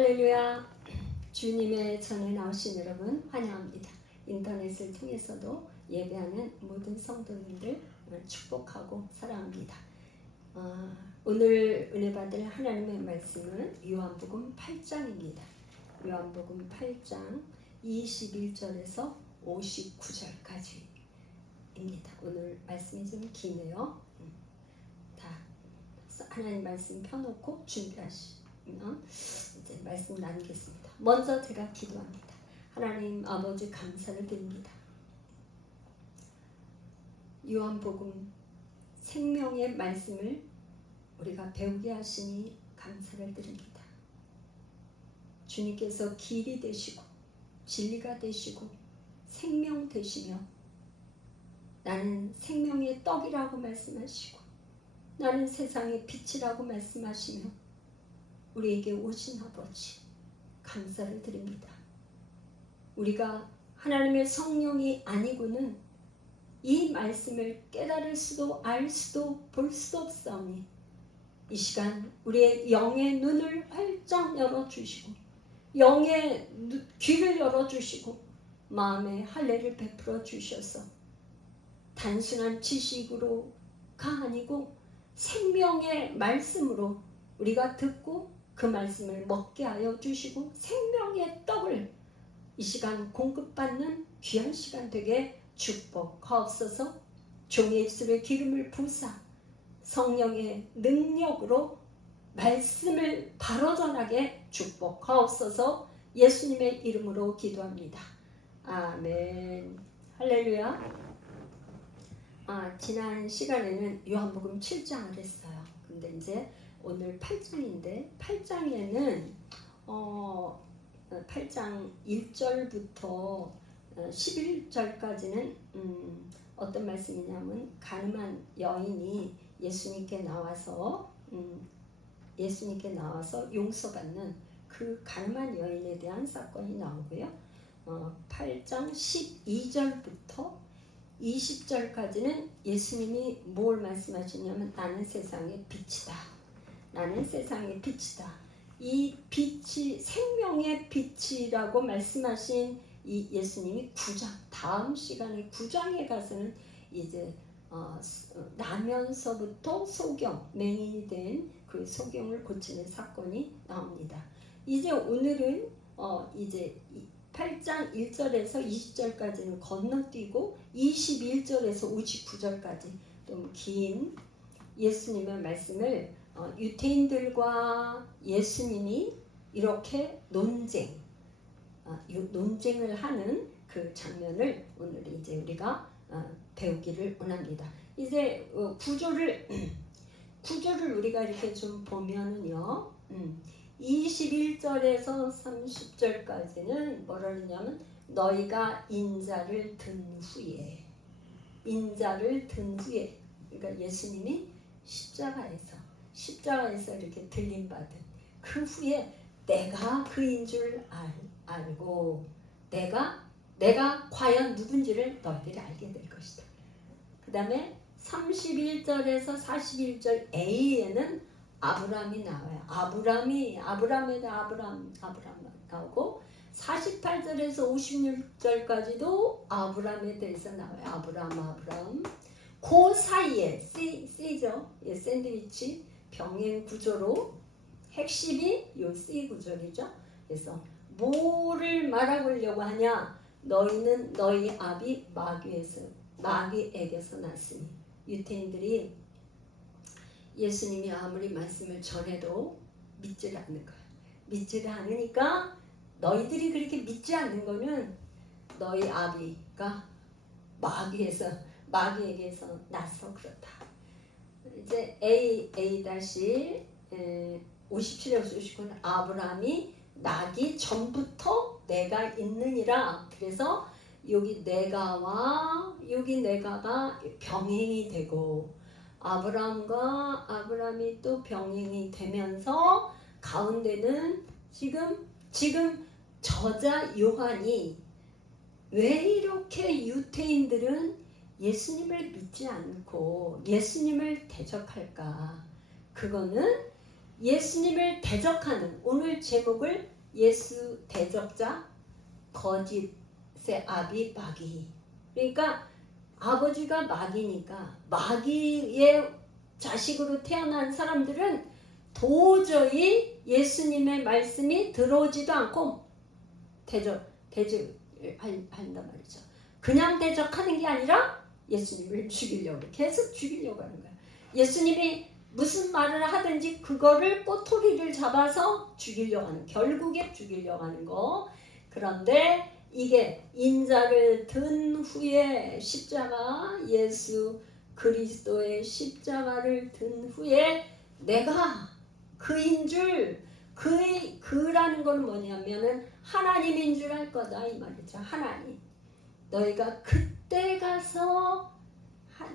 할렐루야. 주님의 전에 나오신 여러분 환영합니다. 인터넷을 통해서도 예배하는 모든 성도님들 축복하고 사랑합니다. 오늘 은혜 받을 하나님의 말씀은 요한복음 8장입니다. 요한복음 8장 21절에서 59절까지입니다. 오늘 말씀이 좀 기네요. 다 하나님 말씀 펴놓고 준비하시면 이제 말씀 나누겠습니다. 먼저 제가 기도합니다. 하나님 아버지 감사를 드립니다. 요한복음 생명의 말씀을 우리가 배우게 하시니 감사를 드립니다. 주님께서 길이 되시고 진리가 되시고 생명 되시며 나는 생명의 떡이라고 말씀하시고 나는 세상의 빛이라고 말씀하시며 우리에게 오신 아버지 감사를 드립니다. 우리가 하나님의 성령이 아니고는 이 말씀을 깨달을 수도 알 수도 볼 수도 없사오니 이 시간 우리의 영의 눈을 활짝 열어주시고 영의 귀를 열어주시고 마음의 할례를 베풀어 주셔서 단순한 지식으로가 아니고 생명의 말씀으로 우리가 듣고 그 말씀을 먹게 하여 주시고 생명의 떡을 이 시간 공급받는 귀한 시간 되게 축복하옵소서. 종의 입술에 기름을 부사 성령의 능력으로 말씀을 바로 전하게 축복하옵소서. 예수님의 이름으로 기도합니다. 아멘. 할렐루야. 지난 시간에는 요한복음 7장을 했어요. 근데 이제 오늘 8장인데 8장에는 8장 1절부터 11절까지는 어떤 말씀이냐면 가늠한 여인이 예수님께 나와서 용서받는 그 가늠한 여인에 대한 사건이 나오고요. 8장 12절부터 20절까지는 예수님이 뭘 말씀하시냐면 나는 세상의 빛이다. 나는 세상의 빛이다. 이 빛이 생명의 빛이라고 말씀하신 이 예수님이 9장 다음 시간에 9장에 가서는 이제 나면서부터 소경 맹인이 된 그 소경을 고치는 사건이 나옵니다. 이제 오늘은 이제 8장 1절에서 20절까지는 건너뛰고 21절에서 59절까지 좀 긴 예수님의 말씀을 유대인들과 예수님이 이렇게 논쟁을 하는 그 장면을 오늘 이제 우리가 배우기를 원합니다. 이제 구조를 우리가 이렇게 좀 보면은요. 21절에서 30절까지는 뭐라 그러냐면 너희가 인자를 든 후에 그러니까 예수님이 십자가에서 이렇게 들림받은 그 후에 내가 그인 줄 알고 내가 과연 누군지를 너희들이 알게 될 것이다. 그 다음에 31절에서 41절 A에는 아브라함이 나와요. 아브라함에다 아브라함 나오고 48절에서 56절까지도 아브라함에 대해서 나와요. 아브라함. 그 사이에 C죠. 샌드위치 병행 구조로 핵심이 이 C 구조이죠. 그래서 뭐를 말하려고 하냐? 너희는 너희 아비 마귀에게서 났으니 유대인들이 예수님이 아무리 말씀을 전해도 믿지를 않는 거야. 믿지를 않으니까 너희들이 그렇게 믿지 않는 거는 너희 아비가 마귀에게서 나서 그렇다. 이제 A-57에서 59는 아브라함이 나기 전부터 내가 있느니라. 그래서 여기 내가가 병행이 되고 아브라함이 또 병행이 되면서 가운데는 지금 저자 요한이 왜 이렇게 유대인들은 예수님을 믿지 않고 예수님을 대적할까? 그거는 예수님을 대적하는, 오늘 제목을 예수 대적자 거짓의 아비 마귀. 그러니까 아버지가 마귀니까 마귀의 자식으로 태어난 사람들은 도저히 예수님의 말씀이 들어오지도 않고 대적한단 말이죠. 그냥 대적하는 게 아니라 예수님을 죽이려고, 계속 죽이려고 하는 거예요. 예수님이 무슨 말을 하든지 그거를 꼬투리를 잡아서 죽이려고 하는, 결국에 죽이려고 하는 거. 그런데 이게 인자를 든 후에 십자가, 예수 그리스도의 십자가를 든 후에 내가 그인 줄, 그라는 건 뭐냐면은 하나님인 줄 알 거다 이 말이죠. 하나님. 너희가 그때 가서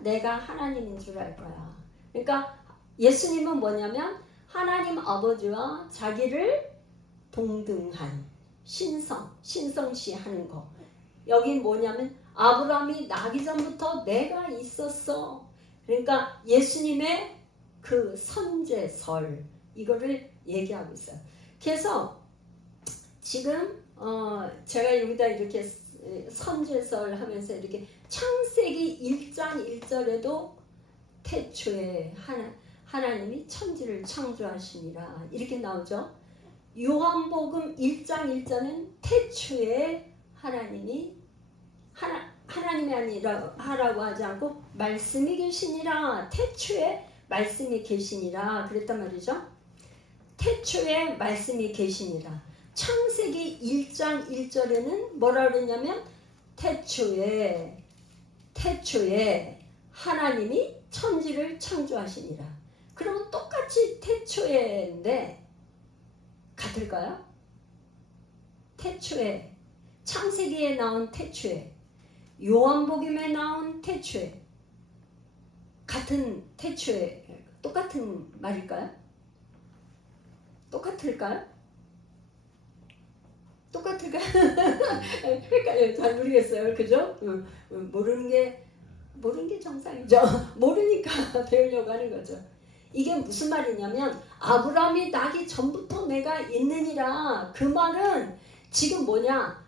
내가 하나님인 줄 알 거야. 그러니까 예수님은 뭐냐면 하나님 아버지와 자기를 동등한 신성시하는 거. 여긴 뭐냐면 아브라함이 나기 전부터 내가 있었어. 그러니까 예수님의 그 선제설, 이거를 얘기하고 있어요. 그래서 지금 제가 여기다 이렇게 선제설 하면서 이렇게 창세기 1장 1절에도 태초에 하나님이 천지를 창조하시니라 이렇게 나오죠. 요한복음 1장 1절은 태초에 하나님이 하나님이 아니라 하라고 하지 않고 말씀이 계시니라, 태초에 말씀이 계시니라 그랬단 말이죠. 태초에 말씀이 계시니라. 창세기 1장 1절에는 뭐라 그랬냐면 태초에 하나님이 천지를 창조하시니라. 그러면 똑같이 태초에인데 같을까요? 태초에, 창세기에 나온 태초에, 요한복음에 나온 태초에, 같은 태초에 똑같은 말일까요? 똑같을까요? 헷갈려요. 잘 모르겠어요. 그죠? 모르는 게 정상이죠. 모르니까 배우려고 하는 거죠. 이게 무슨 말이냐면 아브라함이 나기 전부터 내가 있느니라. 그 말은 지금 뭐냐?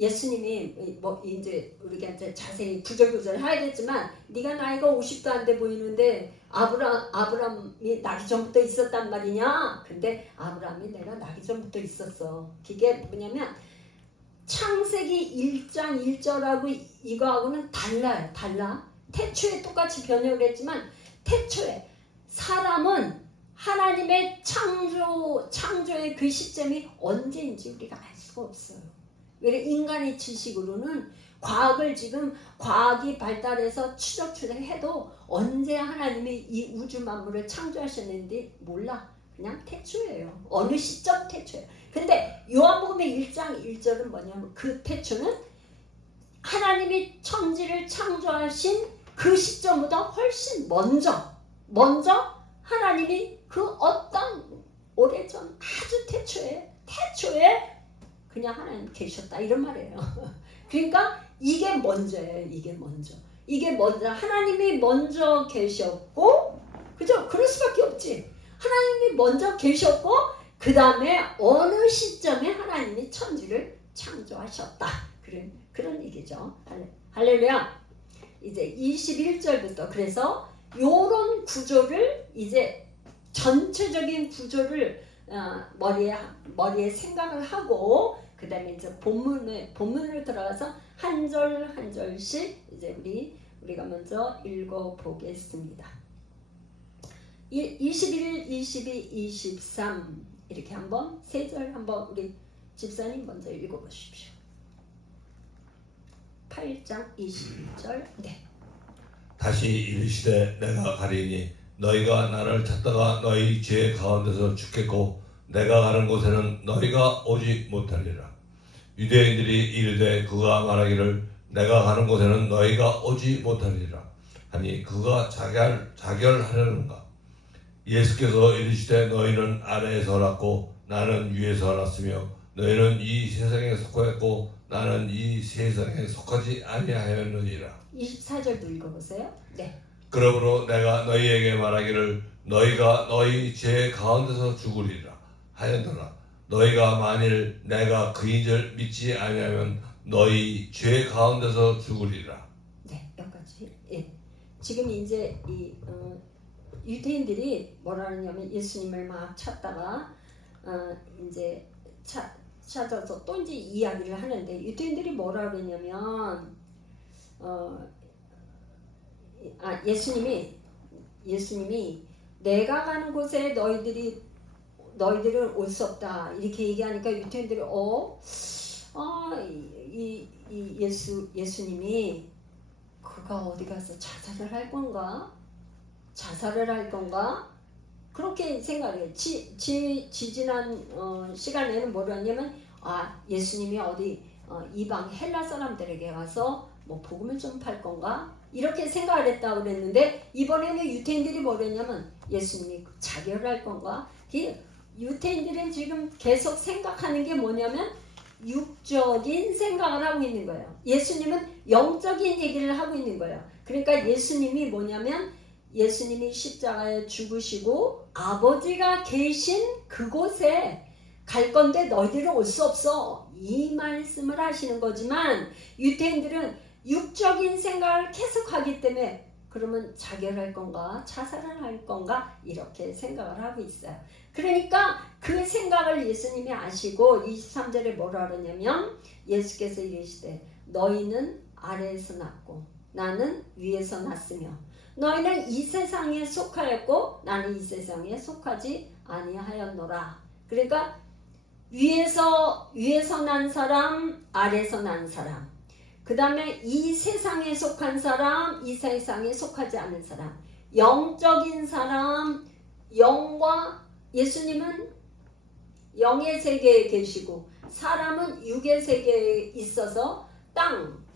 예수님이 뭐 이제 우리가 이제 자세히 구절구절 해야겠지만 네가 나이가 50도 안 돼 보이는데 아브라함이 나기 전부터 있었단 말이냐? 근데 아브라함이 내가 나기 전부터 있었어. 그게 뭐냐면 창세기 1장 1절하고 이거하고는 달라요. 달라. 태초에 똑같이 변형을 했지만 태초에 사람은 하나님의 창조의 그 시점이 언제인지 우리가 알 수가 없어요. 왜 인간의 지식으로는 과학이 발달해서 추적해도 언제 하나님이 이 우주 만물을 창조하셨는지 몰라. 그냥 태초예요. 어느 시점 태초예요. 근데 요한복음의 1장 1절은 뭐냐면 그 태초는 하나님이 천지를 창조하신 그 시점보다 훨씬 먼저 하나님이 그 어떤 오래전 아주 태초에 그냥 하나님 계셨다 이런 말이에요. 그러니까 이게 먼저예요. 이게 먼저 하나님이 먼저 계셨고, 그죠? 그럴 수밖에 없지. 하나님이 먼저 계셨고 그 다음에 어느 시점에 하나님이 천지를 창조하셨다. 그런 얘기죠. 할렐루야. 이제 21절부터 그래서 요런 구조를 이제 전체적인 구조를 머리에 생각을 하고 그 다음에 이제 본문으로 들어가서 한 절 한 절씩 이제 우리가 먼저 읽어보겠습니다. 21, 22, 23 이렇게 한번 세 절 한번 우리 집사님 먼저 읽어보십시오. 8장 22절. 네. 다시 이르시되 내가 가리니 너희가 나를 찾다가 너희 죄 가운데서 죽겠고 내가 가는 곳에는 너희가 오지 못하리라. 유대인들이 이르되 그가 말하기를 내가 가는 곳에는 너희가 오지 못하리라 하니 그가 자결하려는가. 예수께서 이르시되 너희는 아래에서 났고 나는 위에서 났으며 너희는 이 세상에 속하였고 나는 이 세상에 속하지 아니하였느니라. 24절도 읽어보세요. 네. 그러므로 내가 너희에게 말하기를 너희가 너희 죄 가운데서 죽으리라 하였더라. 너희가 만일 내가 그인 줄 믿지 아니하면 너희 죄 가운데서 죽으리라. 네, 여기까지. 예. 지금 이제 이 유대인들이 뭐라 하냐면 예수님을 막 찾다가 이제 찾아서 또 이제 이야기를 하는데 유대인들이 뭐라 그러냐면 예수님이 내가 가는 곳에 너희들은 올 수 없다 이렇게 얘기하니까 유대인들이 예수님이 그가 어디 가서 자살을 할 건가? 그렇게 생각해요. 지지난 시간에는 뭐라냐면 예수님이 어디 이방 헬라 사람들에게 가서 뭐 복음을 좀 팔 건가? 이렇게 생각을 했다고 그랬는데 이번에는 유태인들이 뭐랬냐면 예수님이 자결을 할 건가? 유태인들은 지금 계속 생각하는 게 뭐냐면 육적인 생각을 하고 있는 거예요. 예수님은 영적인 얘기를 하고 있는 거예요. 그러니까 예수님이 뭐냐면 예수님이 십자가에 죽으시고 아버지가 계신 그곳에 갈 건데 너희들은 올 수 없어. 이 말씀을 하시는 거지만 유태인들은 육적인 생각을 계속하기 때문에 그러면 자결할 건가 자살을 할 건가 이렇게 생각을 하고 있어요. 그러니까 그 생각을 예수님이 아시고 23절에 뭐라 그러냐면 예수께서 이르시되 너희는 아래에서 났고 나는 위에서 났으며 너희는 이 세상에 속하였고 나는 이 세상에 속하지 아니하였노라. 그러니까 위에서 난 사람, 아래에서 난 사람, 그 다음에 이 세상에 속한 사람, 이 세상에 속하지 않은 사람, 영적인 사람, 영과 예수님은 영의 세계에 계시고 사람은 육의 세계에 있어서 땅,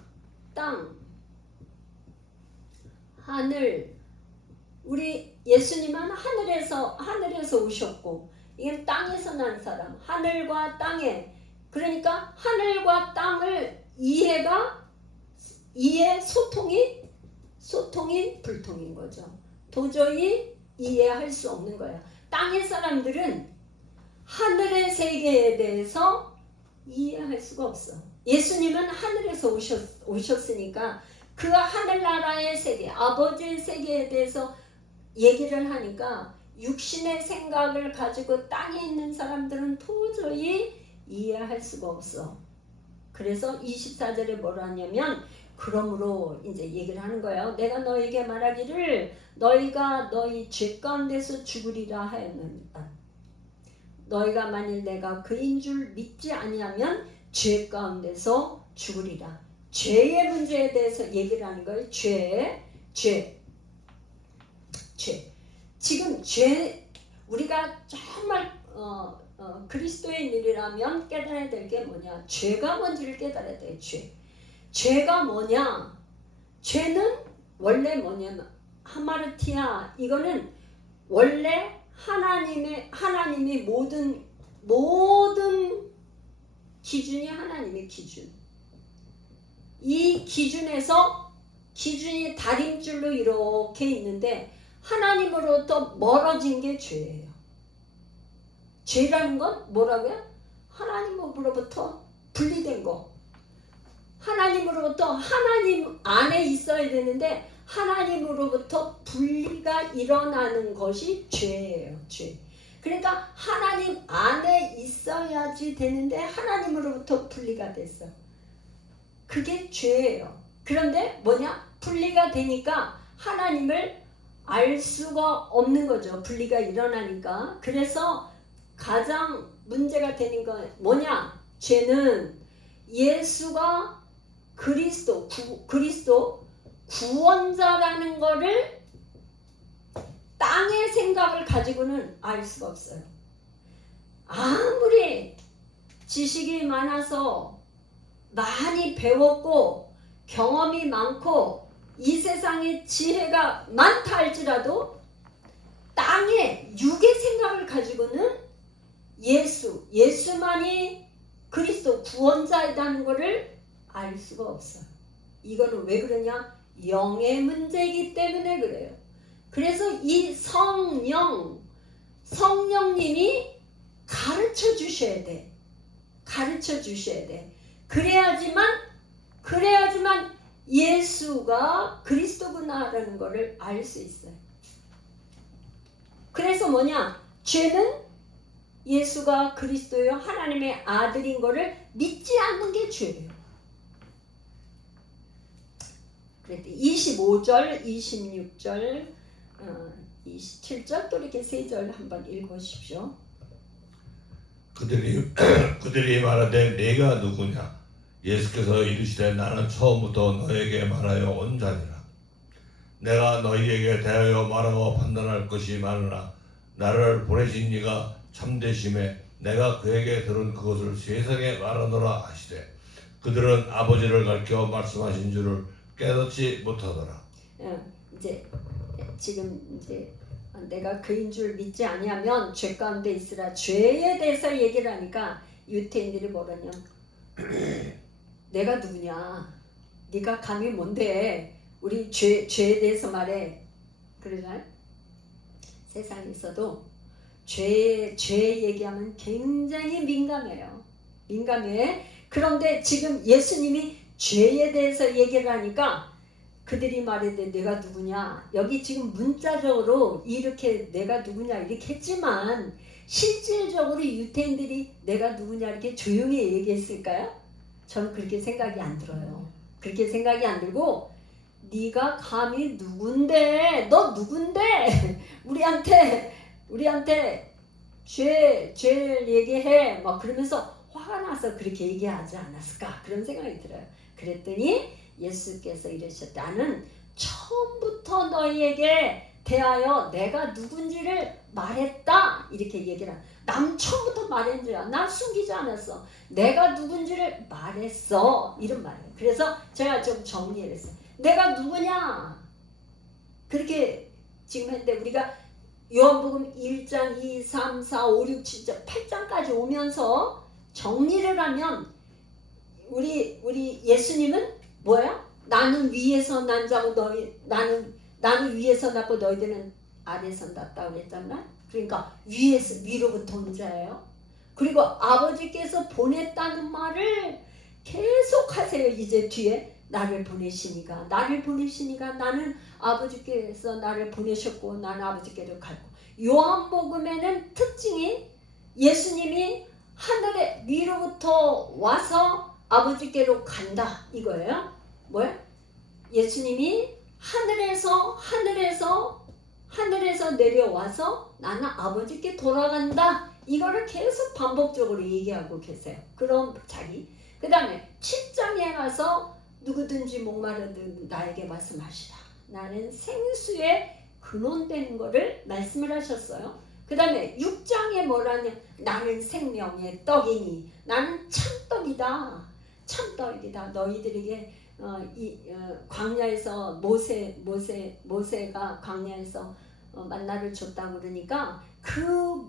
하늘, 우리 예수님은 하늘에서 오셨고 이게 땅에서 난 사람, 하늘과 땅에, 그러니까 하늘과 땅을 이해 소통이 불통인 거죠. 도저히 이해할 수 없는 거예요. 땅의 사람들은 하늘의 세계에 대해서 이해할 수가 없어. 예수님은 하늘에서 오셨으니까 그 하늘나라의 세계, 아버지의 세계에 대해서 얘기를 하니까 육신의 생각을 가지고 땅에 있는 사람들은 도저히 이해할 수가 없어. 그래서 24절에 뭐라 하냐면 그러므로 이제 얘기를 하는 거예요. 내가 너에게 말하기를 너희가 너희 죄 가운데서 죽으리라 하였느니라. 너희가 만일 내가 그인 줄 믿지 아니하면 죄 가운데서 죽으리라. 죄의 문제에 대해서 얘기를 하는 거예요. 죄. 지금 죄, 우리가 정말 그리스도인들이라면 깨달아야 될 게 뭐냐? 죄가 뭔지를 깨달아야 돼요. 죄가 뭐냐? 죄는 원래 뭐냐면 하마르티아, 이거는 원래 하나님이 모든 기준이 하나님의 기준. 이 기준이 다림줄로 이렇게 있는데 하나님으로부터 멀어진 게 죄예요. 죄라는 건 뭐라고요? 하나님으로부터 분리된 거. 하나님으로부터 하나님 안에 있어야 되는데 하나님으로부터 분리가 일어나는 것이 죄예요. 죄. 그러니까 하나님 안에 있어야지 되는데 하나님으로부터 분리가 됐어. 그게 죄예요. 그런데 뭐냐? 분리가 되니까 하나님을 알 수가 없는 거죠. 분리가 일어나니까. 그래서 가장 문제가 되는 건 뭐냐? 죄는 예수가 그리스도 구원자라는 거를 땅의 생각을 가지고는 알 수가 없어요. 아무리 지식이 많아서 많이 배웠고 경험이 많고 이 세상에 지혜가 많다 할지라도 땅의 육의 생각을 가지고는 예수만이 그리스도 구원자이라는 것을 알 수가 없어요. 이거는 왜 그러냐? 영의 문제이기 때문에 그래요. 그래서 이 성령님이 가르쳐 주셔야 돼. 가르쳐 주셔야 돼. 그래야지만 예수가 그리스도구나라는 것을 알 수 있어요. 그래서 뭐냐? 죄는 예수가 그리스도요 하나님의 아들인 것을 믿지 않는 게 죄예요. 그랬더니 25절, 26절, 27절 또 이렇게 세 절 한번 읽으십시오. 그들이 말하되 네가 누구냐? 예수께서 이르시되 나는 처음부터 너에게 말하여 온 자니라. 내가 너희에게 대하여 말하고 판단할 것이 많으나 나를 보내신 이가 참되심에 내가 그에게 들은 그것을 세상에 말하노라 하시되 그들은 아버지를 가르쳐 말씀하신 줄을 깨닫지 못하더라. 이제 지금 이제 내가 그인 줄 믿지 아니하면 죄 가운데 있으라. 죄에 대해서 얘기를 하니까 유태인들이 뭐라냐? 내가 누구냐? 네가 감히 뭔데 우리 죄에 대해서 말해? 그러잖아요. 세상에 있어도 죄 얘기하면 굉장히 민감해요. 민감해. 그런데 지금 예수님이 죄에 대해서 얘기를 하니까 그들이 말하되 내가 누구냐? 여기 지금 문자적으로 이렇게 내가 누구냐 이렇게 했지만 실질적으로 유태인들이 내가 누구냐 이렇게 조용히 얘기했을까요? 저는 그렇게 생각이 안 들어요. 그렇게 생각이 안 들고 네가 감히 누군데? 너 누군데? 우리한테 죄를 얘기해. 막 그러면서 화가 나서 그렇게 얘기하지 않았을까? 그런 생각이 들어요. 그랬더니 예수께서 이러셨다. 나는 처음부터 너희에게 대하여 내가 누군지를 말했다. 이렇게 얘기를 합니다. 난 처음부터 말했는지야. 난 숨기지 않았어. 내가 누군지를 말했어. 이런 말이에요. 그래서 제가 좀 정리를 했어요. 내가 누구냐? 그렇게 지금 했는데 우리가 요한복음 1장, 2, 3, 4, 5, 6, 7장, 8장까지 오면서 정리를 하면 우리 예수님은 뭐야? 나는 위에서 난 자고 나는 위에서 났고 너희들은 아래에서 났다고 그랬잖아. 그러니까 위로부터 온 자예요. 그리고 아버지께서 보냈다는 말을 계속 하세요. 이제 뒤에 나를 보내시니까 나는 아버지께서 나를 보내셨고 나는 아버지께로 가고. 요한복음에는 특징이 예수님이 하늘에 위로부터 와서 아버지께로 간다 이거예요. 뭐야? 예수님이 하늘에서 내려와서 나는 아버지께 돌아간다. 이거를 계속 반복적으로 얘기하고 계세요. 그럼 그 다음에 7장에 가서 누구든지 목마르든 나에게 말씀하시라. 나는 생수의 근원되는 거를 말씀을 하셨어요. 그 다음에 6장에 뭐라냐? 나는 생명의 떡이니 나는 참떡이다. 참떡이다. 너희들에게 광야에서 모세가 광야에서 만나를 줬다고 그러니까 그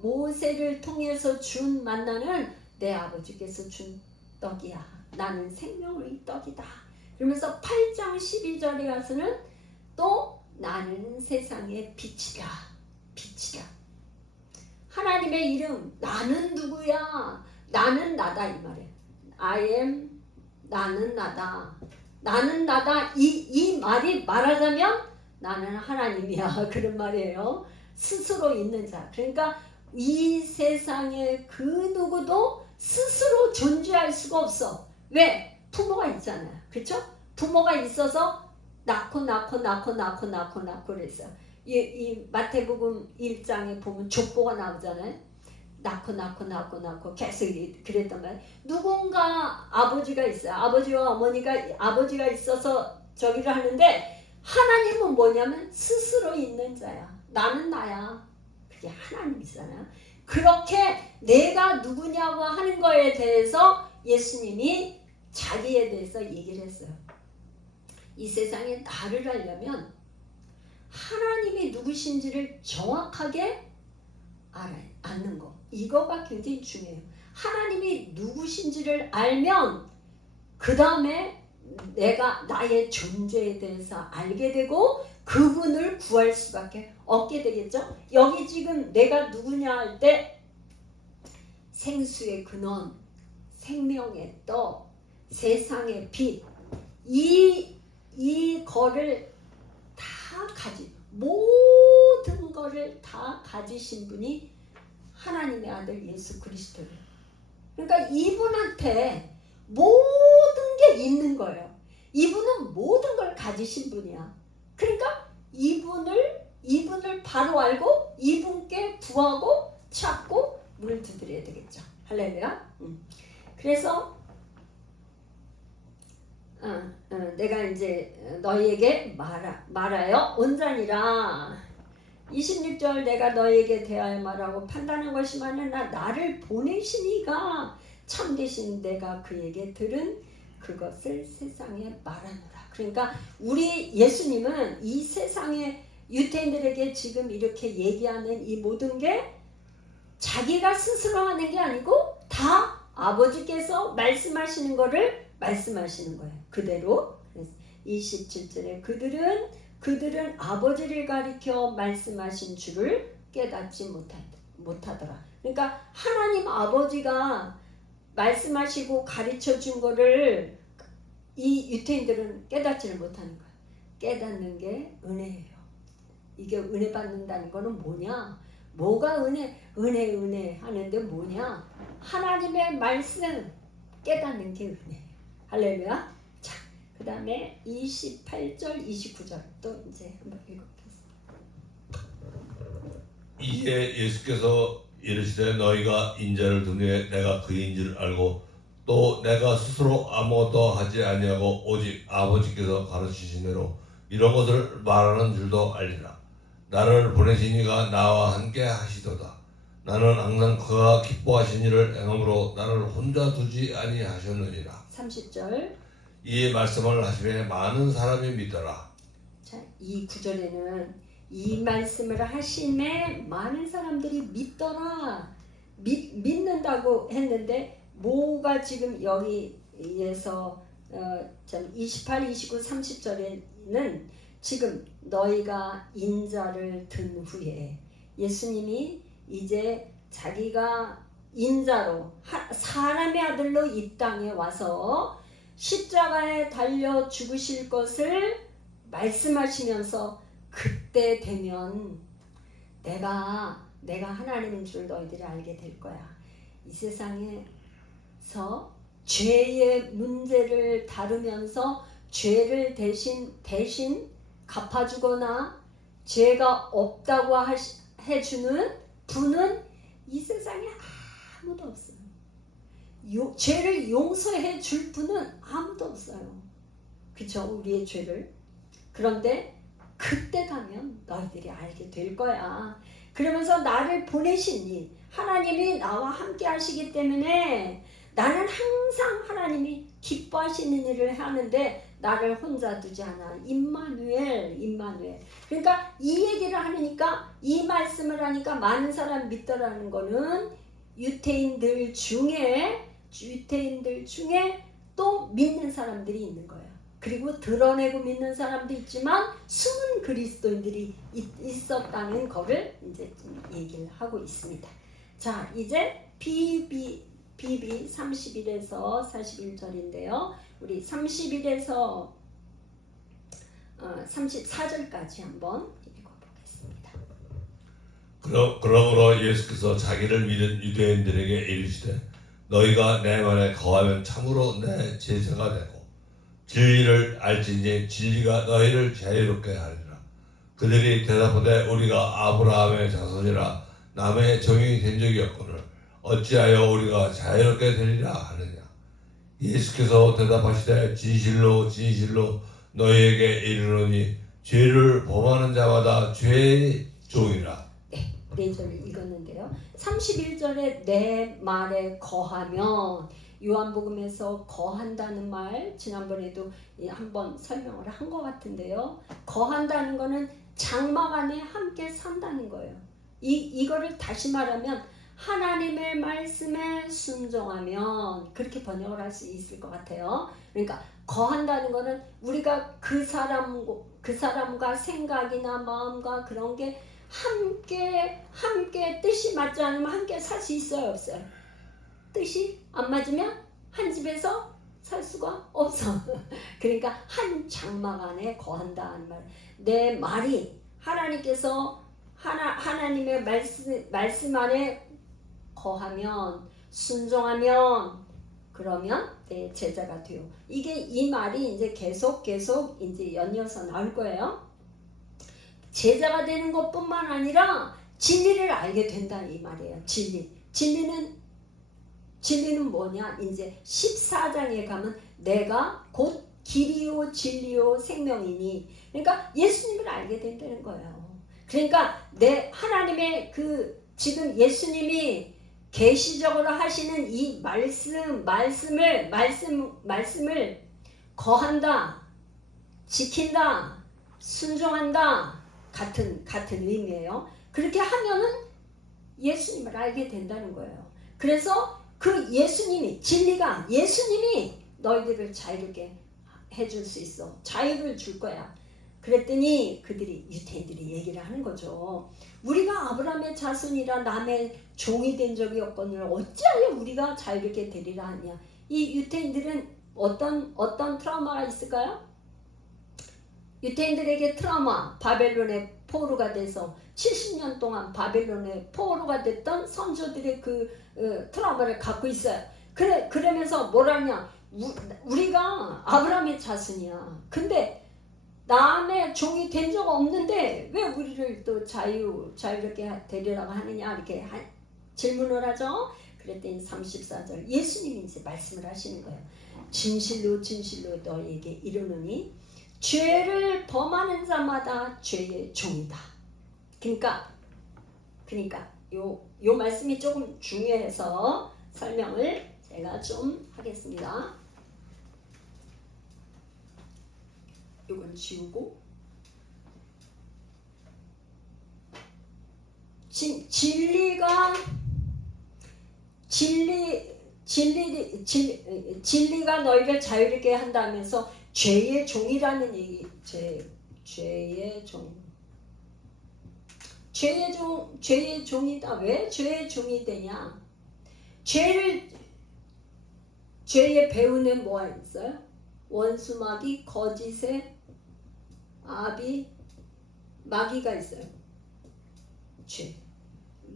모세를 통해서 준 만나는 내 아버지께서 준 떡이야. 나는 생명의 떡이다. 그러면서 8장 12절에 가서는 또 나는 세상의 빛이다. 하나님의 이름 나는 누구야? 나는 나다 이 말이에요. I am 나는 나다. 이 말이 말하자면 나는 하나님이야. 그런 말이에요. 스스로 있는 자. 그러니까 이 세상에 그 누구도 스스로 존재할 수가 없어. 왜? 부모가 있잖아요. 그렇죠? 부모가 있어서 낳고 그랬어요. 이 마태복음 1장에 보면 족보가 나오잖아요. 낳고 계속 그랬단 말이에요. 누군가 아버지가 있어요. 아버지와 어머니가 아버지가 있어서 저기를 하는데 하나님은 뭐냐면 스스로 있는 자야. 나는 나야. 그게 하나님이잖아요. 그렇게 내가 누구냐고 하는 거에 대해서 예수님이 자기에 대해서 얘기를 했어요. 이 세상에 나를 알려면 하나님이 누구신지를 정확하게 아는 거. 이거가 굉장히 중요해요. 하나님이 누구신지를 알면 그 다음에 내가 나의 존재에 대해서 알게 되고 그분을 구할 수밖에 없게 되겠죠. 여기 지금 내가 누구냐 할 때 생수의 근원, 생명의 떡, 세상의 빛, 이 거를 다 모든 거를 다 가지신 분이 하나님의 아들 예수 그리스도예요. 그러니까 이분한테 모든 게 있는 거예요. 이분은 모든 걸 가지신 분이야. 그러니까 이분을 바로 알고 이분께 구하고 찾고 문을 두드려야 되겠죠. 할렐루야. 그래서 내가 이제 너희에게 말하여 온전이라 26절 내가 너희에게 대하여 말하고 판단한 것이만은 나를 보내신 이가 참되신 내가 그에게 들은 그것을 세상에 말하노라. 그러니까 우리 예수님은 이 세상의 유대인들에게 지금 이렇게 얘기하는 이 모든 게 자기가 스스로 하는 게 아니고 다 아버지께서 말씀하시는 거를 말씀하시는 거예요. 그대로. 27절에 그들은 아버지를 가리켜 말씀하신 줄을 깨닫지 못하더라. 그러니까 하나님 아버지가 말씀하시고 가르쳐 준 거를 이 유태인들은 깨닫지를 못하는 거예요. 깨닫는 게 은혜예요. 이게 은혜 받는다는 거는 뭐냐? 뭐가 은혜 하는데 뭐냐? 하나님의 말씀 깨닫는 게 은혜예요. 할렐루야. 자, 그 다음에 28절 29절 또 이제 한번 읽어보겠습니다. 이에 예수께서 이르시되 너희가 인자를 둔 후에 내가 그인 줄 알고 또 내가 스스로 아무것도 하지 아니하고 오직 아버지께서 가르치신 대로 이런 것을 말하는 줄도 알리라. 나를 보내신 이가 나와 함께 하시도다. 나는 항상 그가 기뻐하신 일을 행함으로 나를 혼자 두지 아니하셨느니라. 30절 이 말씀을 하시매 많은 사람이 믿더라. 자, 이 구절에는 이 말씀을 하심에 많은 사람들이 믿더라. 믿는다고 했는데 뭐가 지금 여기에서 28, 29, 30절에는 지금 너희가 인자를 든 후에 예수님이 이제 자기가 인자로 사람의 아들로 이 땅에 와서 십자가에 달려 죽으실 것을 말씀하시면서 그때 되면 내가 하나님인 줄 너희들이 알게 될 거야. 이 세상에서 죄의 문제를 다루면서 죄를 대신 갚아주거나 죄가 없다고 해주는 분은 이 세상에 아무도 없어요. 죄를 용서해 줄 분은 아무도 없어요. 그쵸? 우리의 죄를. 그런데 그때 가면 너희들이 알게 될 거야. 그러면서 나를 보내시니 하나님이 나와 함께 하시기 때문에 나는 항상 하나님이 기뻐하시는 일을 하는데 나를 혼자 두지 않아. 임마누엘. 그러니까 이 얘기를 하니까 이 말씀을 하니까 많은 사람 믿더라는 거는 유태인들 중에 또 믿는 사람들이 있는 거예요. 그리고 드러내고 믿는 사람도 있지만 숨은 그리스도인들이 있었다는 거를 이제 얘기를 하고 있습니다. 자, 이제 비비 31에서 41절인데요. 우리 31에서 34절까지 한번 읽어보겠습니다. 그러므로 예수께서 자기를 믿은 유대인들에게 이르시되 너희가 내 말에 거하면 참으로 내 제자가 되고 진리를 알지니 진리가 너희를 자유롭게 하리라. 그들이 대답하되 우리가 아브라함의 자손이라 남의 종이 된 적이 없거늘 어찌하여 우리가 자유롭게 되리라 하느냐. 예수께서 대답하시되 진실로 너희에게 이르노니 죄를 범하는 자마다 죄의 종이라. 네, 4절을 읽었는데요. 31절에 내 말에 거하면 요한복음에서 거한다는 말 지난번에도 한번 설명을 한 것 같은데요. 거한다는 거는 장막 안에 함께 산다는 거예요. 이거를 다시 말하면 하나님의 말씀에 순종하면 그렇게 번역을 할 수 있을 것 같아요. 그러니까 거한다는 거는 우리가 그 사람과 생각이나 마음과 그런 게 함께 뜻이 맞지 않으면 함께 살 수 있어요, 없어요? 뜻이 안 맞으면 한 집에서 살 수가 없어. 그러니까 한 장막 안에 거한다는 말. 내 말이 하나님께서 하나님의 말씀 안에 거하면, 순종하면, 그러면 내 제자가 돼요. 이 말이 이제 계속 이제 연이어서 나올 거예요. 제자가 되는 것뿐만 아니라 진리를 알게 된다 이 말이에요. 진리는 뭐냐? 이제 14장에 가면 내가 곧 길이요 진리요 생명이니, 그러니까 예수님을 알게 된다는 거예요. 그러니까 내 하나님의 지금 예수님이 계시적으로 하시는 이 말씀을 거한다, 지킨다, 순종한다, 같은 의미예요. 그렇게 하면은 예수님을 알게 된다는 거예요. 그래서 그 예수님이 너희들을 자유롭게 해줄 수 있어. 자유를 줄 거야. 그랬더니 유대인들이 얘기를 하는 거죠. 우리가 아브라함의 자손이라 남의 종이 된 적이 없거늘 어찌하여 우리가 자유롭게 되리라 하냐. 이 유대인들은 어떤 트라우마가 있을까요? 유대인들에게 트라우마, 바벨론의 포로가 돼서 70년 동안 바벨론의 포로가 됐던 선조들의 트라우마를 갖고 있어요. 그러면서 뭐라냐? 우리가 아브라함의 자손이야. 근데 남의 종이 된 적 없는데 왜 우리를 또 자유롭게 되리라고 하느냐, 이렇게 질문을 하죠. 그랬더니 34절 예수님이 이제 말씀을 하시는 거예요. 진실로 너희에게 이르노니 죄를 범하는 자마다 죄의 종이다. 그러니까 요 말씀이 조금 중요해서 설명을 제가 좀 하겠습니다. 이건 지우고, 진리가 너희를 자유롭게 한다면서 죄의 종이라는 얘기. 죄의 종이다. 왜 죄의 종이 되냐? 죄의 배후는 뭐가 있어요? 원수마귀, 거짓의 아비, 마귀가 있어요. 죄.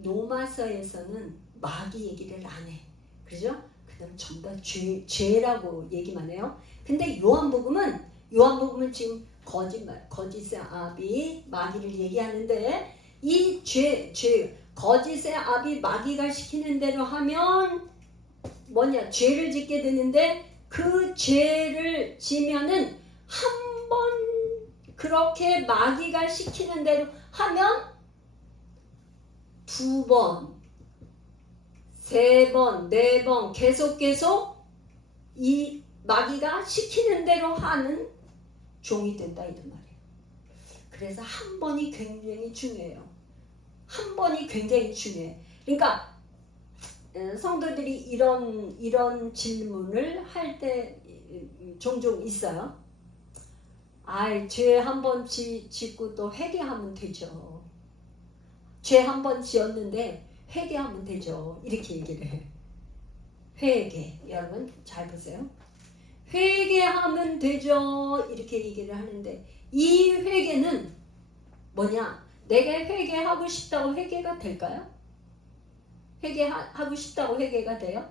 로마서에서는 마귀 얘기를 안 해. 그죠? 그다음 전부 다 죄라고 얘기만 해요. 근데 요한복음은 지금 거짓의 아비, 마귀를 얘기하는데, 이 거짓의 아비, 마귀가 시키는 대로 하면 뭐냐? 죄를 짓게 되는데, 그 죄를 지면은 한 번 그렇게 마귀가 시키는 대로 하면 2번, 3번, 4번 계속 이 마귀가 시키는 대로 하는 종이 된다 이런 말이에요. 그래서 한 번이 굉장히 중요해요. 한 번이 굉장히 중요해. 그러니까 성도들이 이런 질문을 할 때 종종 있어요. 죄 한 번 짓고 또 회개하면 되죠. 죄 한 번 지었는데 회개하면 되죠. 이렇게 얘기를 해. 회개. 여러분 잘 보세요. 회개하면 되죠. 이렇게 얘기를 하는데, 이 회개는 뭐냐? 내가 회개하고 싶다고 회개가 될까요? 회개하고 싶다고 회개가 돼요?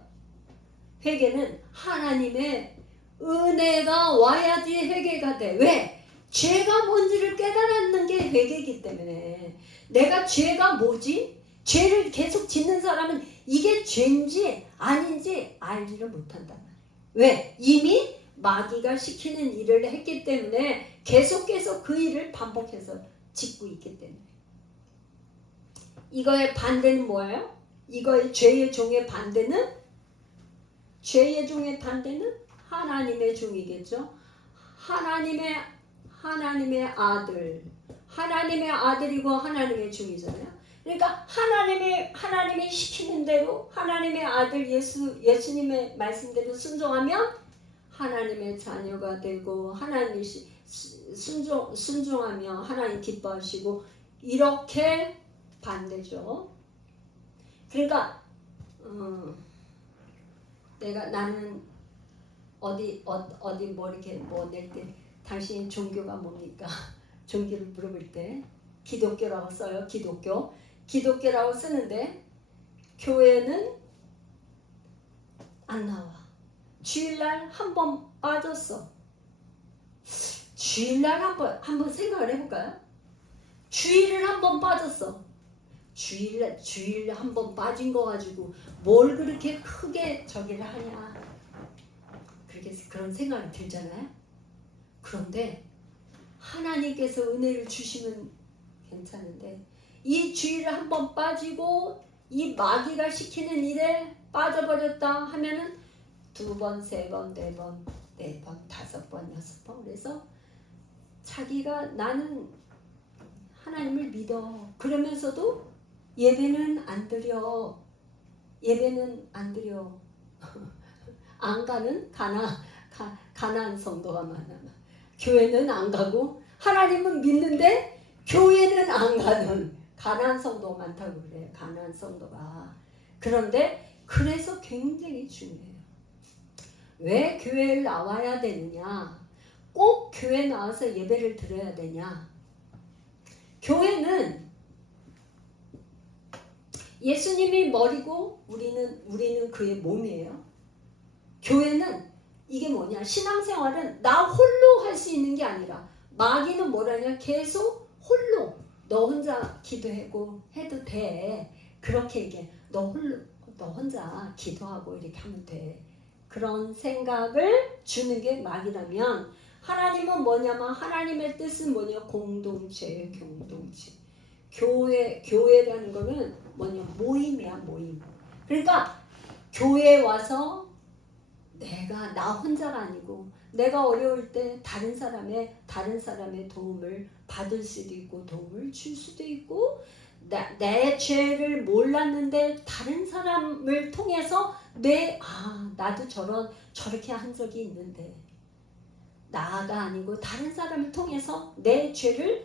회개는 하나님의 은혜가 와야지 회개가 돼. 왜? 죄가 뭔지를 깨달았는 게 회개이기 때문에. 내가 죄가 뭐지? 죄를 계속 짓는 사람은 이게 죄인지 아닌지 알지를 못한단 말이에요. 왜? 이미 마귀가 시키는 일을 했기 때문에 계속 그 일을 반복해서 짓고 있기 때문에. 이거의 반대는 뭐예요? 이거의 죄의 종의 반대는 하나님의 종이겠죠. 하나님의 아들이고 하나님의 종이잖아요. 그러니까 하나님이 시키는 대로 하나님의 아들 예수님의 말씀대로 순종하면 하나님의 자녀가 되고 하나님이 순종하며 하나님 기뻐하시고 이렇게 반대죠. 그러니까 나는 어디 뭐 이렇게 뭐 낼 때 당신 종교가 뭡니까? 종교를 물어볼 때 기독교라고 써요. 기독교라고 쓰는데 교회는 안 나와. 주일날 한 번 빠졌어. 주일날 한번 생각을 해볼까요? 주일을 한 번 빠졌어. 주일 한 번 빠진 거 가지고 뭘 그렇게 크게 저기를 하냐. 그런 생각이 들잖아요. 그런데 하나님께서 은혜를 주시면 괜찮은데 이 주일을 한 번 빠지고 이 마귀가 시키는 일에 빠져버렸다 하면은 2번, 3번, 4번, 4번, 5번, 6번 그래서 자기가 나는 하나님을 믿어. 그러면서도 예배는 안 드려. 안 가는 가나안 성도가 많아. 교회는 안 가고 하나님은 믿는데 교회는 안 가는 가나안 성도가 많다고 그래요. 가나안 성도가. 그런데 그래서 굉장히 중요해요. 왜 교회를 나와야 되느냐? 꼭 교회 나와서 예배를 드려야 되냐? 교회는 예수님이 머리고 우리는 그의 몸이에요. 교회는 이게 뭐냐? 신앙생활은 나 홀로 할 수 있는 게 아니라 마귀는 뭐라냐? 계속 홀로 너 혼자 기도하고 해도 돼. 그렇게 얘기해. 너 혼자 기도하고 이렇게 하면 돼. 그런 생각을 주는 게 마귀라면 하나님은 뭐냐면 하나님의 뜻은 뭐냐? 공동체. 교회라는 거는 뭐냐? 모임이야, 모임. 그러니까 교회에 와서 내가 나 혼자가 아니고 내가 어려울 때 다른 사람의 도움을 받을 수도 있고 도움을 줄 수도 있고 내 죄를 몰랐는데 다른 사람을 통해서 나도 저렇게 한 적이 있는데 나가 아니고 다른 사람을 통해서 내 죄를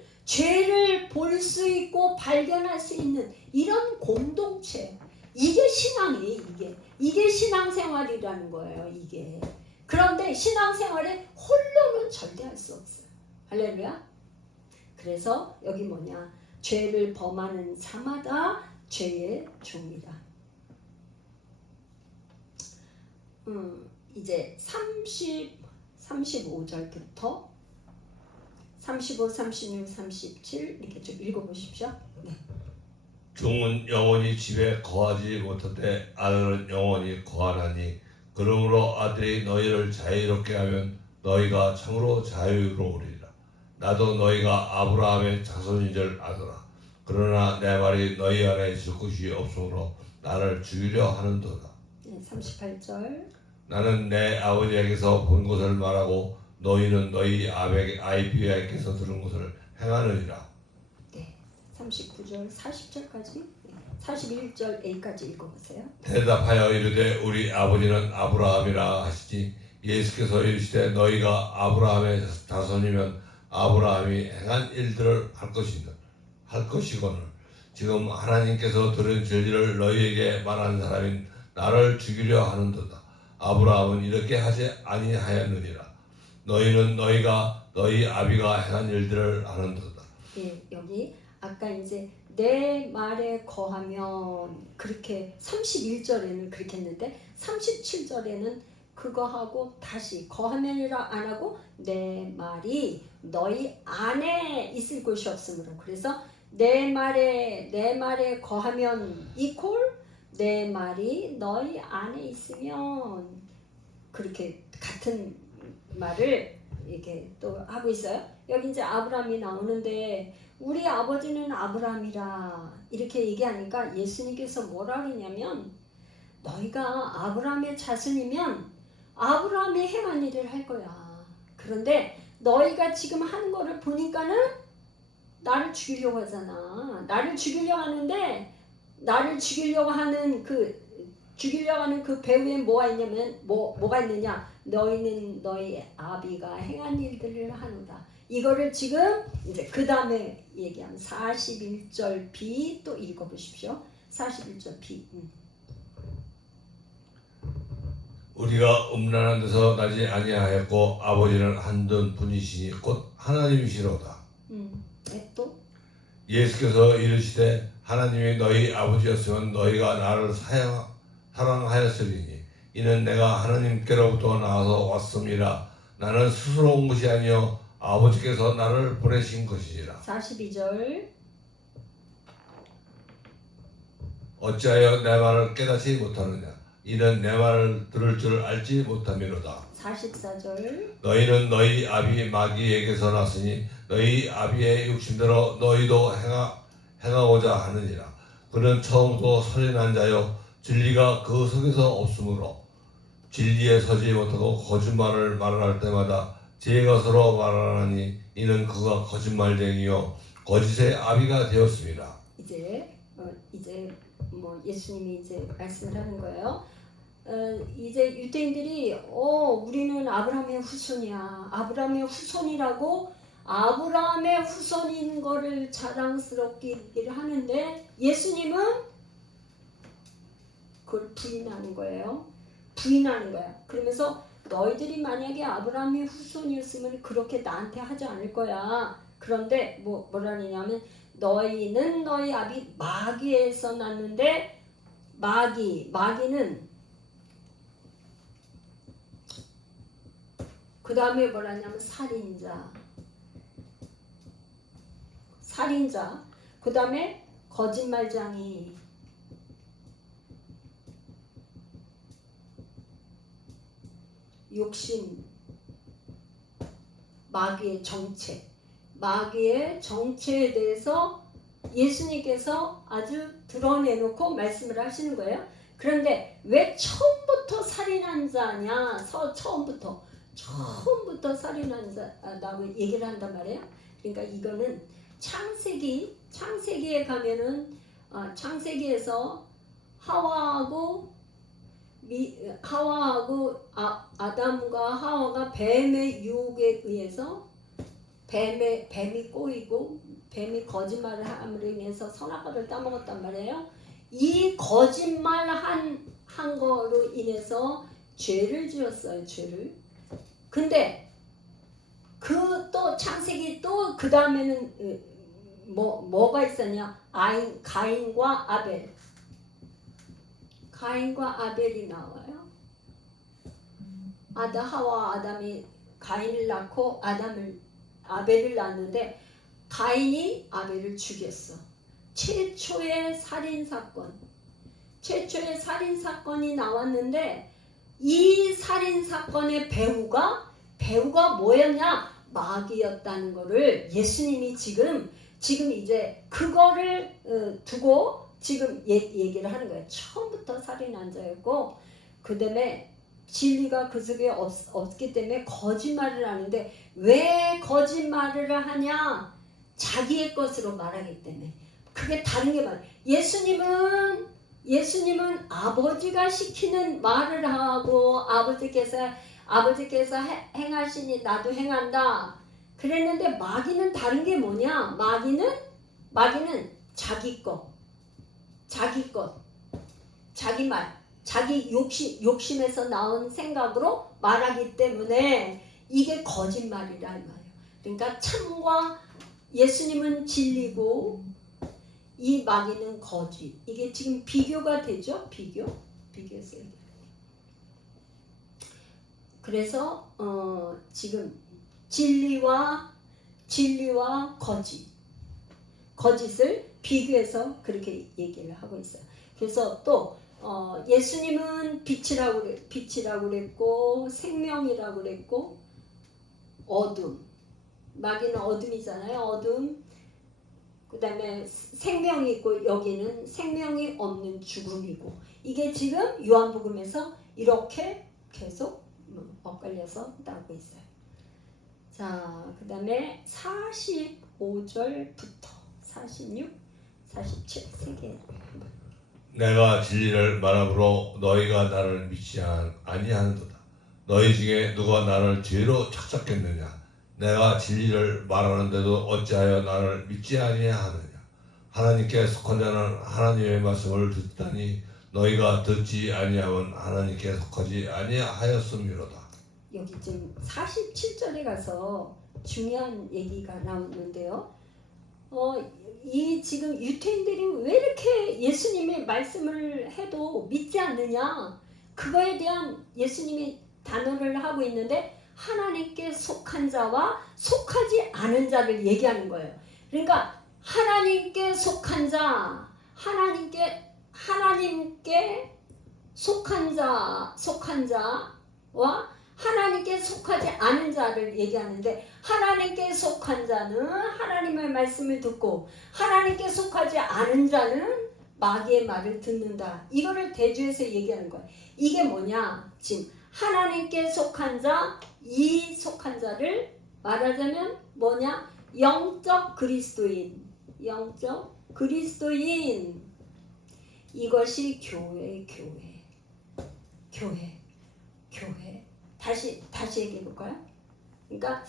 볼 수 있고 발견할 수 있는 이런 공동체. 이게 신앙이에요. 이게 신앙생활이라는 거예요. 이게. 그런데 신앙생활에 홀로는 절대 할 수 없어요. 할렐루야. 그래서 여기 뭐냐? 죄를 범하는 자마다 죄의 종이다. 이제 35절부터 35, 36, 37 이렇게 좀 읽어보십시오. 네. 종은 영원히 집에 거하지 못하되 아들은 영원히 거하나니 그러므로 아들이 너희를 자유롭게 하면 너희가 참으로 자유로우리라. 나도 너희가 아브라함의 자손인 줄 아노라. 그러나 내 말이 너희 안에 있을 것이 없으므로 나를 죽이려 하는도다. 네, 38절. 나는 내 아버지에게서 본 것을 말하고 너희는 너희 아비에게서 들은 것을 행하느니라. 네, 39절, 40절까지, 41절 A까지 읽어보세요. 대답하여 이르되 우리 아버지는 아브라함이라 하시니 예수께서 이르시되 너희가 아브라함의 자손이면 아브라함이 행한 일들을 할 것이거늘 지금 하나님께서 들은 진리를 너희에게 말한 사람인 나를 죽이려 하는도다. 아브라함은 이렇게 하지 아니하였느니라. 너희는 너희가 너희 아비가 행한 일들을 하는도다. 예, 여기 아까 이제 내 말에 거하면 그렇게 31절에는 그렇게 했는데 37절에는 그거 하고 다시 거하면이라 안 하고 내 말이 너희 안에 있을 곳이 없으므로 그래서 내 말에 거하면 이퀄 내 말이 너희 안에 있으면 그렇게 같은 말을 이렇게 또 하고 있어요. 여기 이제 아브라함이 나오는데 우리 아버지는 아브라함이라 이렇게 얘기하니까 예수님께서 뭐라 그러냐면 너희가 아브라함의 자손이면 아브라함이 행한 일을 할 거야. 그런데 너희가 지금 하는 거를 보니까는 나를 죽이려고 하잖아. 나를 죽이려고 하는데 나를 죽이려고 하는 그 배후에 뭐가 있냐면 뭐가 있느냐? 너희는 너희 아비가 행한 일들을 하노라. 이거를 지금 이제 그 다음에 얘기하면 41절 B 또 읽어보십시오. 41절 B. 우리가 음란한 데서 나지 아니하였고 아버지는 한 분이시니 곧 하나님이시로다. 또 예수께서 이르시되 하나님이 너희 아버지였으면 너희가 나를 사랑하였으리니 이는 내가 하나님께로부터 나와서 왔음이라. 나는 스스로 온 것이 아니요 아버지께서 나를 보내신 것이니라. 42절. 어찌하여 내 말을 깨닫지 못하느냐? 이는 내 말을 들을 줄 알지 못함이로다. 44절. 너희는 너희 아비 마귀에게서 났으니 너희 아비의 욕심대로 너희도 행하고자 하느니라. 그는 처음부터 선인한 자요 진리가 그 속에서 없으므로 진리에 서지 못하고 거짓말을 말할 때마다 제 것으로 말하나니 이는 그가 거짓말쟁이요 거짓의 아비가 되었습니다. 이제 뭐 예수님이 이제 말씀을 하는 거예요. 이제 유대인들이 우리는 아브라함의 후손이야. 아브라함의 후손이라고 아브라함의 후손인 거를 자랑스럽게 얘기를 하는데 예수님은 그걸 부인하는 거예요. 부인하는 거야. 그러면서 너희들이 만약에 아브라함의 후손이었으면 그렇게 나한테 하지 않을 거야. 그런데 뭐라냐면 너희는 너희 아비 마귀에서 났는데 마귀는 그 다음에 뭐라냐면 살인자 그 다음에 거짓말쟁이 욕심 마귀의 정체에 대해서 예수님께서 아주 드러내놓고 말씀을 하시는 거예요. 그런데 왜 처음부터 살인한 자냐? 처음부터 살인한 자라고 얘기를 한단 말이에요. 그러니까 이거는 창세기에 가면은 창세기에서 하와하고 아담과 하와가 뱀의 유혹에 의해서 뱀이 꼬이고 뱀이 거짓말을 함으로 인해서 선악과를 따먹었단 말이에요. 이 거짓말 한 거로 인해서 죄를 지었어요. 죄를. 근데 또 창세기 또 그 다음에는 뭐가 있었냐? 가인과 아벨이 나와요. 하와 아담이 가인을 낳고 아벨을 낳았는데 가인이 아벨을 죽였어. 최초의 살인 사건이 나왔는데 이 살인 사건의 배후가 뭐였냐? 마귀였다는 거를 예수님이 지금 이제 그거를 두고 지금 얘기를 하는 거예요. 처음부터 살인한 자였고 그 다음에 진리가 그 속에 없기 때문에 거짓말을 하는데 왜 거짓말을 하냐? 자기의 것으로 말하기 때문에. 그게 다른 게 말이에요. 예수님은 아버지가 시키는 말을 하고 아버지께서 행하시니 나도 행한다. 그랬는데 마귀는 다른 게 뭐냐? 마귀는 자기 것, 자기 말, 자기 욕심에서 나온 생각으로 말하기 때문에 이게 거짓말이란 말이에요. 그러니까 참과 예수님은 진리고 이 마귀는 거짓. 이게 지금 비교가 되죠? 비교해서 얘기해요. 그래서 지금 진리와 거짓을 비교해서 그렇게 얘기를 하고 있어요. 그래서 또 예수님은 빛이라고 그랬고 생명이라고 그랬고 어둠. 마귀는 어둠이잖아요. 어둠. 그 다음에 생명이 있고 여기는 생명이 없는 죽음이고 이게 지금 요한복음에서 이렇게 계속 엇갈려서 나오고 있어요. 자, 그 다음에 45절부터 46, 47 세 개. 내가 진리를 말함으로 너희가 나를 믿지 아니하는도다. 너희 중에 누가 나를 죄로 착잡겠느냐? 내가 진리를 말하는데도 어찌하여 나를 믿지 아니하느냐? 하나님께 속한 자는 하나님의 말씀을 듣다니 너희가 듣지 아니하면 하나님께 속하지 아니하였음이로다. 여기 지금 47절에 가서 중요한 얘기가 나오는데요. 이 지금 유태인들이 왜 이렇게 예수님의 말씀을 해도 믿지 않느냐? 그거에 대한 예수님이 단언을 하고 있는데 하나님께 속한 자와 속하지 않은 자를 얘기하는 거예요. 그러니까 하나님께 속한 자, 하나님께 속한 자와 하나님께 속하지 않은 자를 얘기하는데 하나님께 속한 자는 하나님의 말씀을 듣고 하나님께 속하지 않은 자는 마귀의 말을 듣는다. 이거를 대조해서 얘기하는 거예요. 이게 뭐냐? 지금 하나님께 속한 자, 이 속한 자를 말하자면 뭐냐? 영적 그리스도인. 이것이 교회. 다시 얘기해 볼까요? 그러니까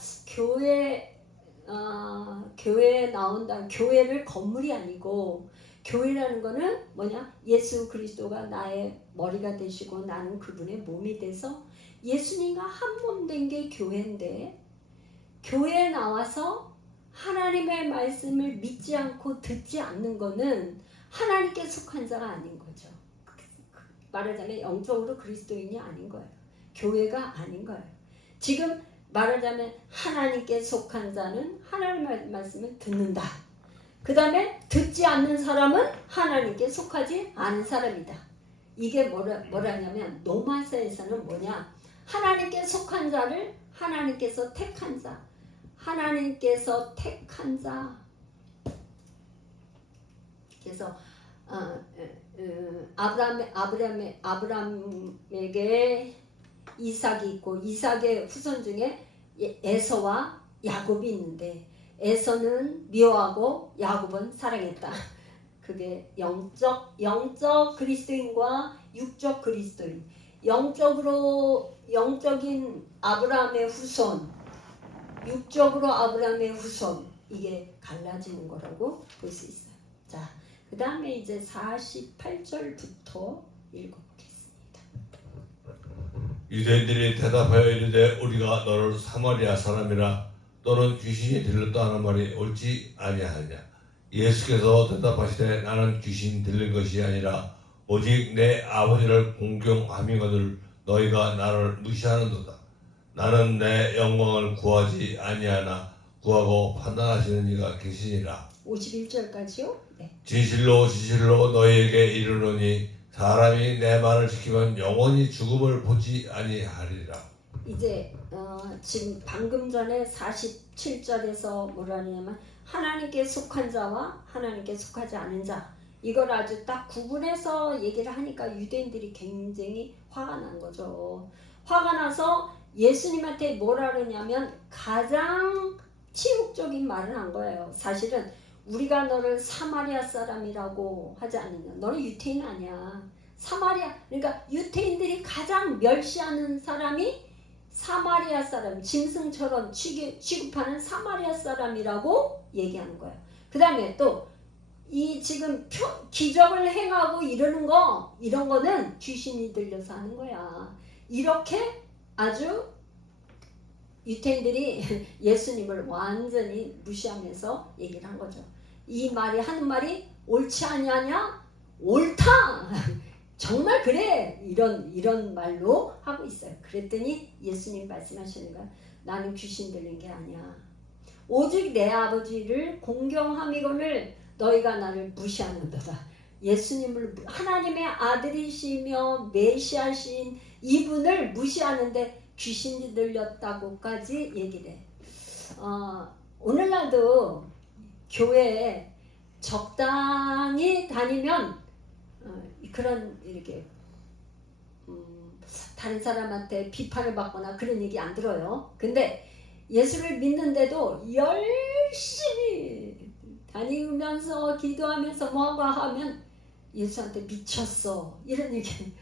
교회에 나온다. 교회를 건물이 아니고 교회라는 거는 뭐냐? 예수 그리스도가 나의 머리가 되시고 나는 그분의 몸이 돼서 예수님과 한 몸 된 게 교회인데 교회에 나와서 하나님의 말씀을 믿지 않고 듣지 않는 거는 하나님께 속한 자가 아닌 거죠. 말하자면 영적으로 그리스도인이 아닌 거예요. 교회가 아닌 거예요. 지금 말하자면 하나님께 속한 자는 하나님의 말씀을 듣는다. 그 다음에 듣지 않는 사람은 하나님께 속하지 않은 사람이다. 이게 뭐라냐면 로마서에서는 뭐냐? 하나님께 속한 자를 하나님께서 택한 자. 그래서 아브라함에게 이삭이 있고 이삭의 후손 중에 에서와 야곱이 있는데 에서는 미워하고 야곱은 사랑했다. 그게 영적 그리스도인과 육적 그리스도인. 영적인 아브라함의 후손, 육적으로 아브라함의 후손. 이게 갈라지는 거라고 볼 수 있어요. 자, 그 다음에 이제 48절부터 읽어보겠습니다. 유대인들이 대답하여 이르되 우리가 너를 사마리아 사람이라 너는 귀신이 들렸다 하는 말이 옳지 아니하냐? 예수께서 대답하시되 나는 귀신 들린 것이 아니라 오직 내 아버지를 공경함이거늘 너희가 나를 무시하는도다. 나는 내 영광을 구하지 아니하나 구하고 판단하시는 이가 계시니라. 51절까지요? 네. 진실로 너희에게 이르노니 사람이 내 말을 지키면 영원히 죽음을 보지 아니하리라. 이제 지금 방금 전에 47절에서 뭐라 하냐면 하나님께 속한 자와 하나님께 속하지 않은 자, 이걸 아주 딱 구분해서 얘기를 하니까 유대인들이 굉장히 화가 난 거죠. 화가 나서 예수님한테 뭐라 그러냐면 가장 치욕적인 말을 한 거예요. 사실은 우리가 너를 사마리아 사람이라고 하지 않느냐. 너는 유태인 아니야. 사마리아, 그러니까 유태인들이 가장 멸시하는 사람이 사마리아 사람, 짐승처럼 취급하는 사마리아 사람이라고 얘기하는 거예요. 그 다음에 또 이 지금 기적을 행하고 이런 거는 귀신이 들려서 하는 거야. 이렇게 아주 유태인들이 예수님을 완전히 무시하면서 얘기를 한 거죠. 이 말이 하는 말이 옳지 아니하냐? 옳다. 정말 그래. 이런 말로 하고 있어요. 그랬더니 예수님 말씀하시는 거야. 나는 귀신 들린 게 아니야. 오직 내 아버지를 공경함이거늘 너희가 나를 무시하는도다. 예수님을 하나님의 아들이시며 메시아신 이분을 무시하는데 귀신이 들렸다고까지 얘기를 해. 오늘날도 교회에 적당히 다니면 그런 이렇게 다른 사람한테 비판을 받거나 그런 얘기 안 들어요. 근데 예수를 믿는데도 열심히 다니면서 기도하면서 뭐가 하면 예수한테 미쳤어 이런 얘기.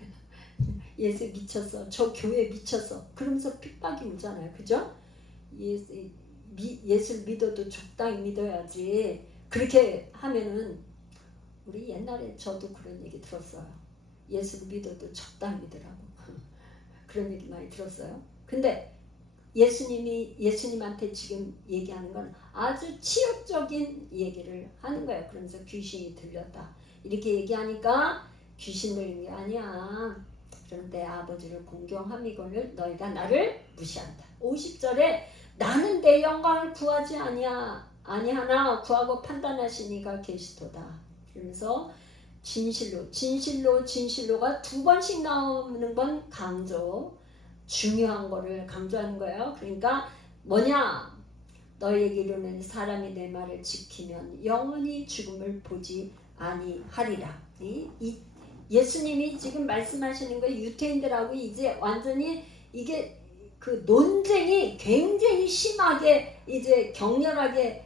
예수 미쳤어, 저 교회 미쳤어 그러면서 핍박이 오잖아요. 그죠? 예수를 믿어도 적당히 믿어야지. 그렇게 하면은 우리 옛날에 저도 그런 얘기 들었어요. 예수를 믿어도 적당히 믿으라고. 그런 얘기 많이 들었어요. 근데 예수님한테 지금 얘기하는 건 아주 치욕적인 얘기를 하는 거예요. 그러면서 귀신이 들렸다 이렇게 얘기하니까 귀신 들린 게 아니야. 그런 내 아버지를 공경함이거늘 너희가 나를 무시한다. 50절에 나는 내 영광을 구하지 아니하나 구하고 판단하시니가 계시도다. 그러면서 진실로가 두 번씩 나오는 건 중요한 거를 강조하는 거예요. 그러니까 뭐냐? 너희에게 이르는 사람이 내 말을 지키면 영원히 죽음을 보지 아니하리라. 예수님이 지금 말씀하시는 거예요. 유태인들하고 이제 완전히 이게 그 논쟁이 굉장히 심하게 이제 격렬하게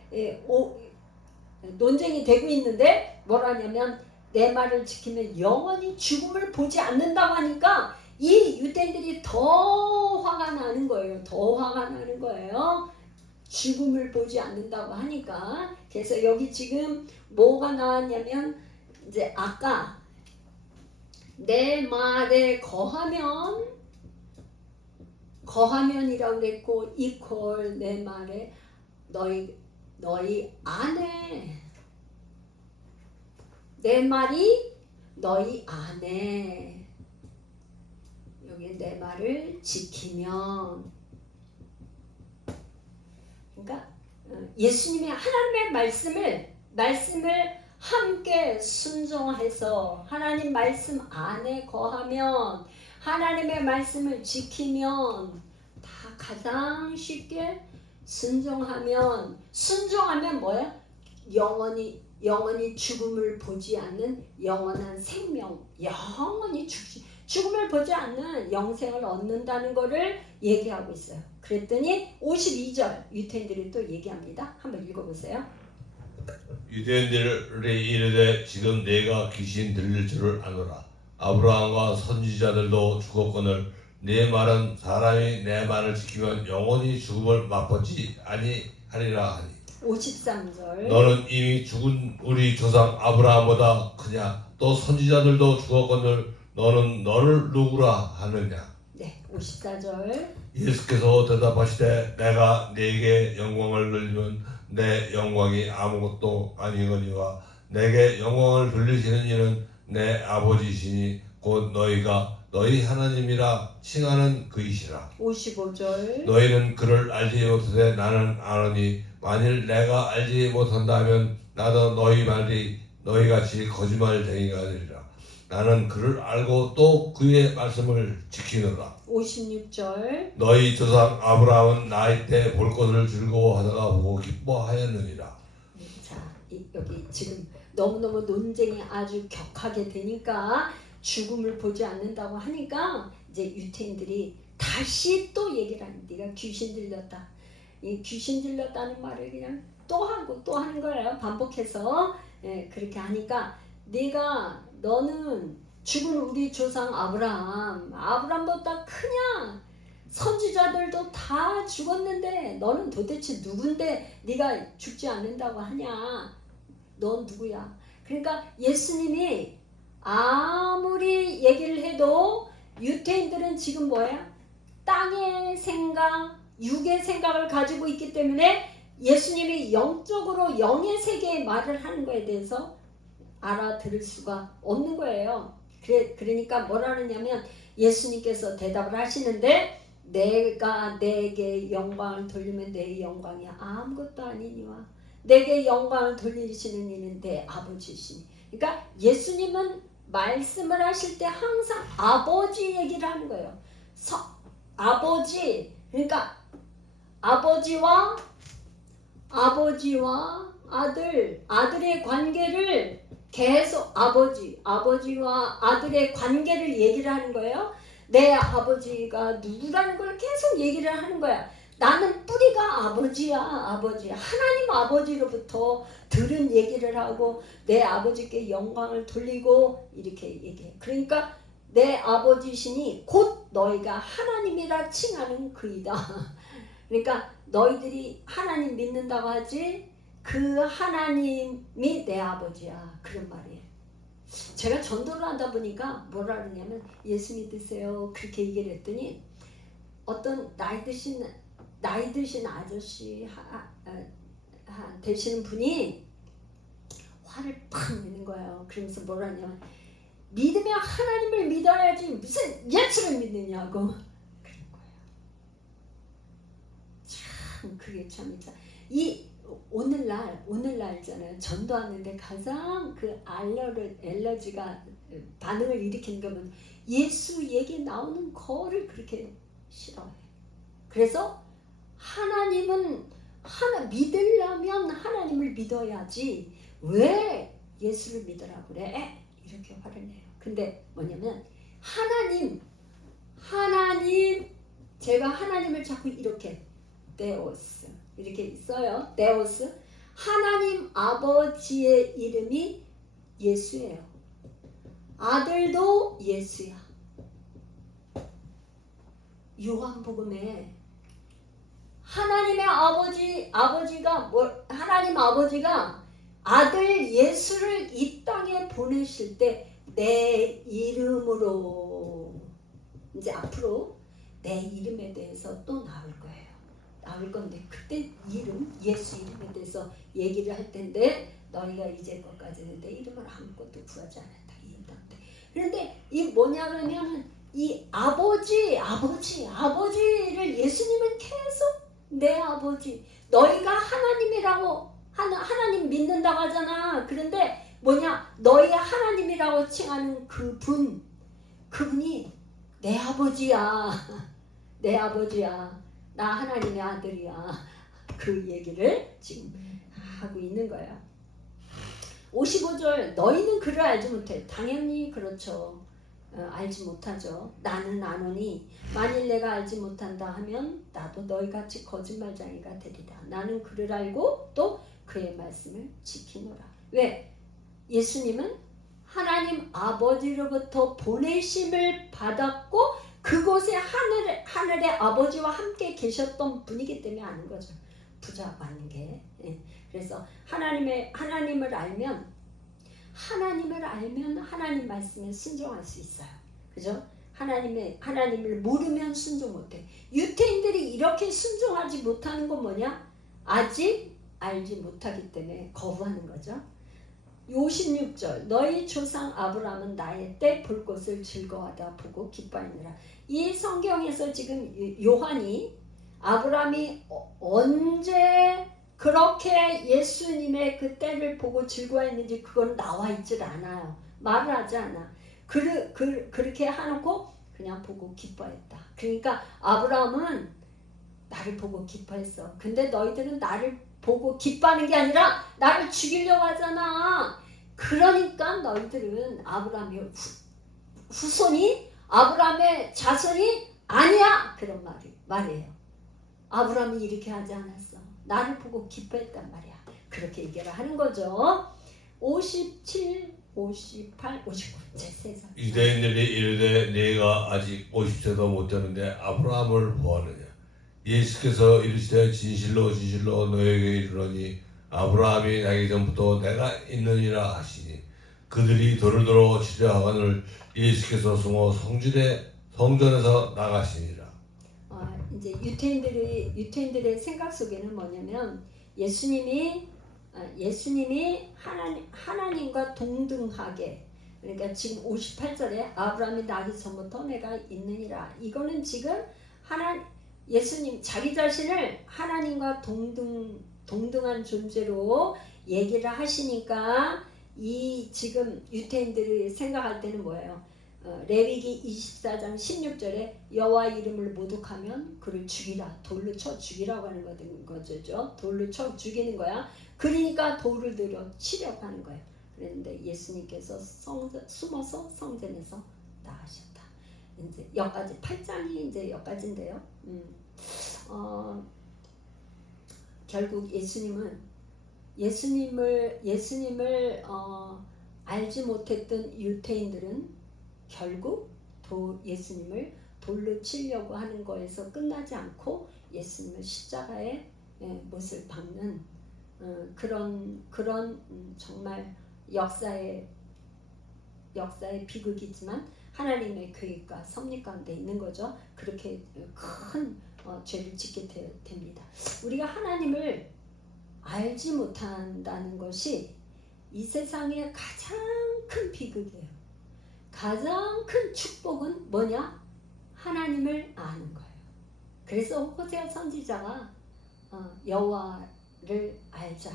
논쟁이 되고 있는데 뭐라냐면 내 말을 지키면 영원히 죽음을 보지 않는다고 하니까 이 유대인들이 더 화가 나는 거예요. 더 화가 나는 거예요. 죽음을 보지 않는다고 하니까. 그래서 여기 지금 뭐가 나왔냐면 이제 아까 내 말에 거하면이라고 그랬고 이퀄 내 말에 너희 안에 내 말이 너희 안에 여기 내 말을 지키면 그러니까 예수님이 하나님의 말씀을 함께 순종해서 하나님 말씀 안에 거하면 하나님의 말씀을 지키면 다 가장 쉽게 순종하면 뭐야? 영원히 죽음을 보지 않는 영원한 생명, 영원히 죽음을 보지 않는 영생을 얻는다는 것을 얘기하고 있어요. 그랬더니 52절 유태인들이 또 얘기합니다. 한번 읽어보세요. 유대인들이 이르되 지금 내가 귀신 들릴 줄을 아노라. 아브라함과 선지자들도 죽었거늘 네 말은 사람이 내 말을 지키면 영원히 죽음을 맛보지 아니하리라 하니 53절 너는 이미 죽은 우리 조상 아브라함보다 크냐 또 선지자들도 죽었거늘 너는 너를 누구라 하느냐. 네, 54절 예수께서 대답하시되 내가 네게 영광을 돌리면 내 영광이 아무것도 아니거니와 내게 영광을 돌리시는 이는 내 아버지시니 곧 너희가 너희 하나님이라 칭하는 그이시라. 55절 너희는 그를 알지 못하되 나는 아노니 만일 내가 알지 못한다면 나도 너희 말이 너희같이 거짓말쟁이가 되리라. 나는 그를 알고 또 그의 말씀을 지키노라. 56절 너희 조상 아브라함은 나이 때 볼 것을 즐거워하다가 보고 기뻐하였느니라. 자, 여기 지금 너무너무 논쟁이 아주 격하게 되니까 죽음을 보지 않는다고 하니까 이제 유태인들이 다시 또 얘기를 하는 네가 귀신 들렸다. 이 귀신 들렸다는 말을 그냥 또 하고 또 하는 거예요. 반복해서 그렇게 하니까 너는 죽은 우리 조상 아브라함보다 크냐? 선지자들도 다 죽었는데 너는 도대체 누군데 네가 죽지 않는다고 하냐? 넌 누구야? 그러니까 예수님이 아무리 얘기를 해도 유태인들은 지금 뭐야? 땅의 생각, 육의 생각을 가지고 있기 때문에 예수님이 영적으로 영의 세계의 말을 하는 거에 대해서 알아들을 수가 없는 거예요. 그러니까 뭐라 하느냐면 예수님께서 대답을 하시는데 내가 내게 영광을 돌리면 내 영광이 아무것도 아니니와 내게 영광을 돌리시는 이는 내 아버지시니. 그러니까 예수님은 말씀을 하실 때 항상 아버지 얘기를 하는 거예요. 아버지, 그러니까 아버지와 아들의 관계를 계속 아버지와 아들의 관계를 얘기를 하는 거예요. 내 아버지가 누구라는 걸 계속 얘기를 하는 거야. 나는 뿌리가 아버지야. 하나님 아버지로부터 들은 얘기를 하고 내 아버지께 영광을 돌리고 이렇게 얘기해. 그러니까 내 아버지시니 곧 너희가 하나님이라 칭하는 그이다. 그러니까 너희들이 하나님 믿는다고 하지 그 하나님이 내 아버지야. 그런 말이에요. 제가 전도를 하다 보니까 뭐라 그러냐면 예수 믿으세요. 그렇게 얘기를 했더니 어떤 나이 드신 아저씨 되시는 분이 화를 팍 내는 거예요. 그러면서 뭐라냐면 믿으면 하나님을 믿어야지 무슨 예수를 믿느냐고 그런 거예요. 참 그게 참 이 오늘날 있잖아요. 전도하는데 가장 그 알러지가 반응을 일으키는 거면 예수 얘기 나오는 거를 그렇게 싫어해. 그래서 하나님은 믿으려면 하나님을 믿어야지 왜 예수를 믿으라고 그래? 이렇게 화를 내요. 근데 뭐냐면 하나님 제가 하나님을 자꾸 이렇게 데오스 이렇게 있어요. 데오스 하나님 아버지의 이름이 예수예요. 아들도 예수야. 요한복음에 하나님의 하나님 아버지가 아들 예수를 이 땅에 보내실 때 내 이름으로 이제 앞으로 내 이름에 대해서 또 나올 거예요. 나올 건데 그때 예수 이름에 대해서 얘기를 할 텐데 너희가 이제껏까지는 내 이름을 아무것도 구하지 않았다. 그런데 이 뭐냐 그러면 이 아버지를 예수님은 계속 내 아버지 너희가 하나님이라고 하나님 믿는다고 하잖아. 그런데 뭐냐 너희 하나님이라고 칭하는 그분이 내 아버지야. 내 아버지야. 나 하나님의 아들이야. 그 얘기를 지금 하고 있는 거야. 55절 너희는 그를 알지 못해. 당연히 그렇죠. 알지 못하죠. 나는 아노니 만일 내가 알지 못한다 하면 나도 너희같이 거짓말쟁이가 되리라. 나는 그를 알고 또 그의 말씀을 지키노라. 왜? 예수님은 하나님 아버지로부터 보내심을 받았고 그곳에 하늘의 아버지와 함께 계셨던 분이기 때문에 아는 거죠. 부자가 아는 게. 그래서 하나님을 알면 하나님 말씀에 순종할 수 있어요. 그죠? 하나님을 모르면 순종 못해. 유태인들이 이렇게 순종하지 못하는 건 뭐냐? 아직 알지 못하기 때문에 거부하는 거죠. 56절 너희 조상 아브라함은 나의 때 볼 것을 즐거워하다 보고 기뻐하느라. 이 성경에서 지금 요한이 아브라함이 언제 그렇게 예수님의 그 때를 보고 즐거워했는지 그건 나와 있질 않아요. 말을 하지 않아. 그렇게 해놓고 그냥 보고 기뻐했다. 그러니까 아브라함은 나를 보고 기뻐했어. 근데 너희들은 나를 보고 기뻐하는 게 아니라 나를 죽이려고 하잖아. 그러니까 너희들은 아브라함의 후손이 아브라함의 자손이 아니야. 그런 말이에요. 아브라함이 이렇게 하지 않았어. 나를 보고 기뻐했단 말이야. 그렇게 얘기를 하는 거죠. 57, 58, 59. 유대인들이 이르되 네가 아직 50세도 못 되는데 아브라함을 보았느냐. 예수께서 이르시되 진실로 너에게 이르노니 아브라함이 나기 전부터 내가 있느니라 하시니 그들이 돌을 들어 치려하거늘 예수께서 숨어 성전에서 나가시니라. 이제 유태인들의 생각 속에는 뭐냐면 예수님이 하나님과 동등하게, 그러니까 지금 58절에 아브라함이 나기 전부터 내가 있느니라. 이거는 지금 예수님 자기 자신을 하나님과 동등한 존재로 얘기를 하시니까 이 지금 유태인들이 생각할 때는 뭐예요? 레위기 24장 16절에 여호와 이름을 모독하면 그를 죽이라. 돌로 쳐 죽이라고 하는 거죠. 돌로 쳐 죽이는 거야. 그러니까 돌을 들여 치려고 하는 거예요. 그런데 예수님께서 숨어서 성전에서 나가셨다. 이제 여기까지 8장이 이제 여기까지인데요. 결국 예수님을 알지 못했던 유대인들은 결국 예수님을 돌로 치려고 하는 거에서 끝나지 않고 예수님을 십자가에 못을 박는 그런 정말 역사의 비극이지만 하나님의 계획과 섭리 가운데 있는 거죠. 그렇게 큰 죄를 짓게 됩니다. 우리가 하나님을 알지 못한다는 것이 이 세상의 가장 큰 비극이에요. 가장 큰 축복은 뭐냐? 하나님을 아는 거예요. 그래서 호세아 선지자가 여호와를 알자,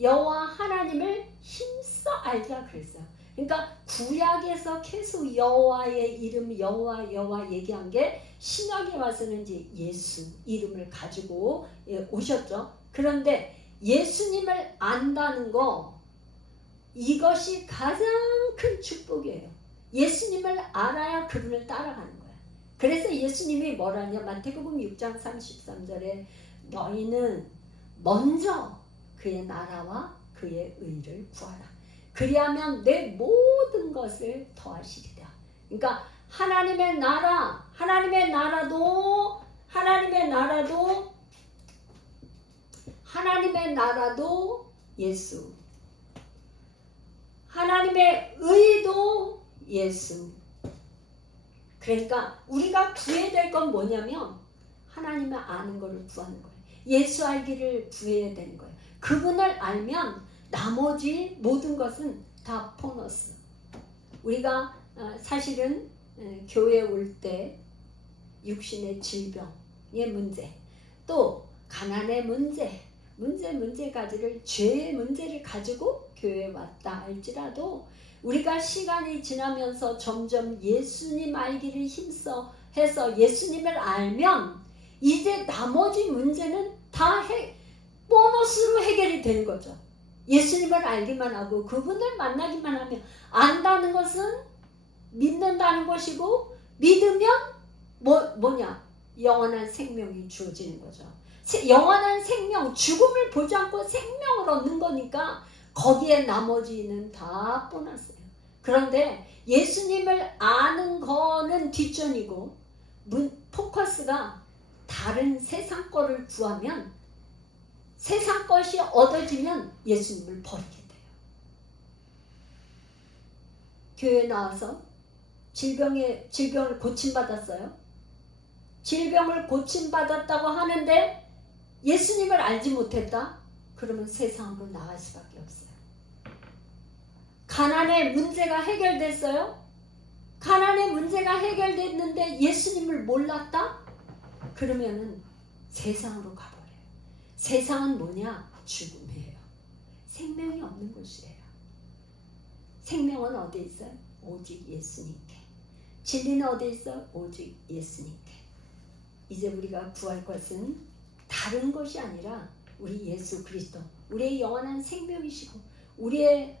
여호와 하나님을 힘써 알자 그랬어요. 그러니까 구약에서 계속 여호와의 이름 여호와 얘기한 게 신약에 와서는 이제 예수 이름을 가지고 오셨죠. 그런데 예수님을 안다는 거, 이것이 가장 큰 축복이에요. 예수님을 알아야 그분을 따라가는 거야. 그래서 예수님이 뭐라냐? 마태복음 6장 33절에 너희는 먼저 그의 나라와 그의 의를 구하라. 그리하면 내 모든 것을 더하시리라. 그러니까 하나님의 나라도 예수, 하나님의 의도 예수. 그러니까 우리가 구해야 될 건 뭐냐면 하나님을 아는 것을 구하는 거예요. 예수 알기를 구해야 되는 거예요. 그분을 알면 나머지 모든 것은 다 보너스. 우리가 사실은 교회에 올 때 육신의 질병의 문제, 또 가난의 문제까지를, 죄의 문제를 가지고 교회에 왔다 할지라도 우리가 시간이 지나면서 점점 예수님 알기를 힘써 해서 예수님을 알면 이제 나머지 문제는 다 보너스로 해결이 되는 거죠. 예수님을 알기만 하고 그분을 만나기만 하면, 안다는 것은 믿는다는 것이고, 믿으면 뭐냐? 영원한 생명이 주어지는 거죠. 영원한 생명, 죽음을 보지 않고 생명을 얻는 거니까 거기에 나머지는 다 보너스예요. 그런데 예수님을 아는 거는 뒷전이고 포커스가 다른 세상 거를 구하면, 세상 것이 얻어지면 예수님을 버리게 돼요. 교회에 나와서 질병을 고침받았어요. 질병을 고침받았다고 하는데 예수님을 알지 못했다? 그러면 세상으로 나갈 수밖에 없어요. 가난의 문제가 해결됐어요? 가난의 문제가 해결됐는데 예수님을 몰랐다? 그러면은 세상으로 가버려요. 세상은 뭐냐? 죽음이에요. 생명이 없는 곳이에요. 생명은 어디 있어요? 오직 예수님께. 진리는 어디 있어? 오직 예수님께. 이제 우리가 구할 것은 다른 것이 아니라 우리 예수 그리스도, 우리의 영원한 생명이시고 우리의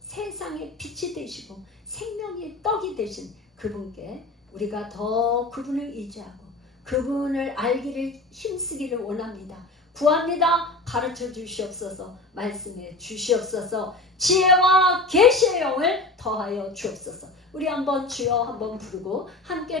세상의 빛이 되시고 생명의 떡이 되신 그분께 우리가 더 그분을 의지하고 그분을 알기를 힘쓰기를 원합니다. 구합니다. 가르쳐 주시옵소서. 말씀해 주시옵소서. 지혜와 계시의 영을 더하여 주옵소서. 우리 한번 주여 한번 부르고 함께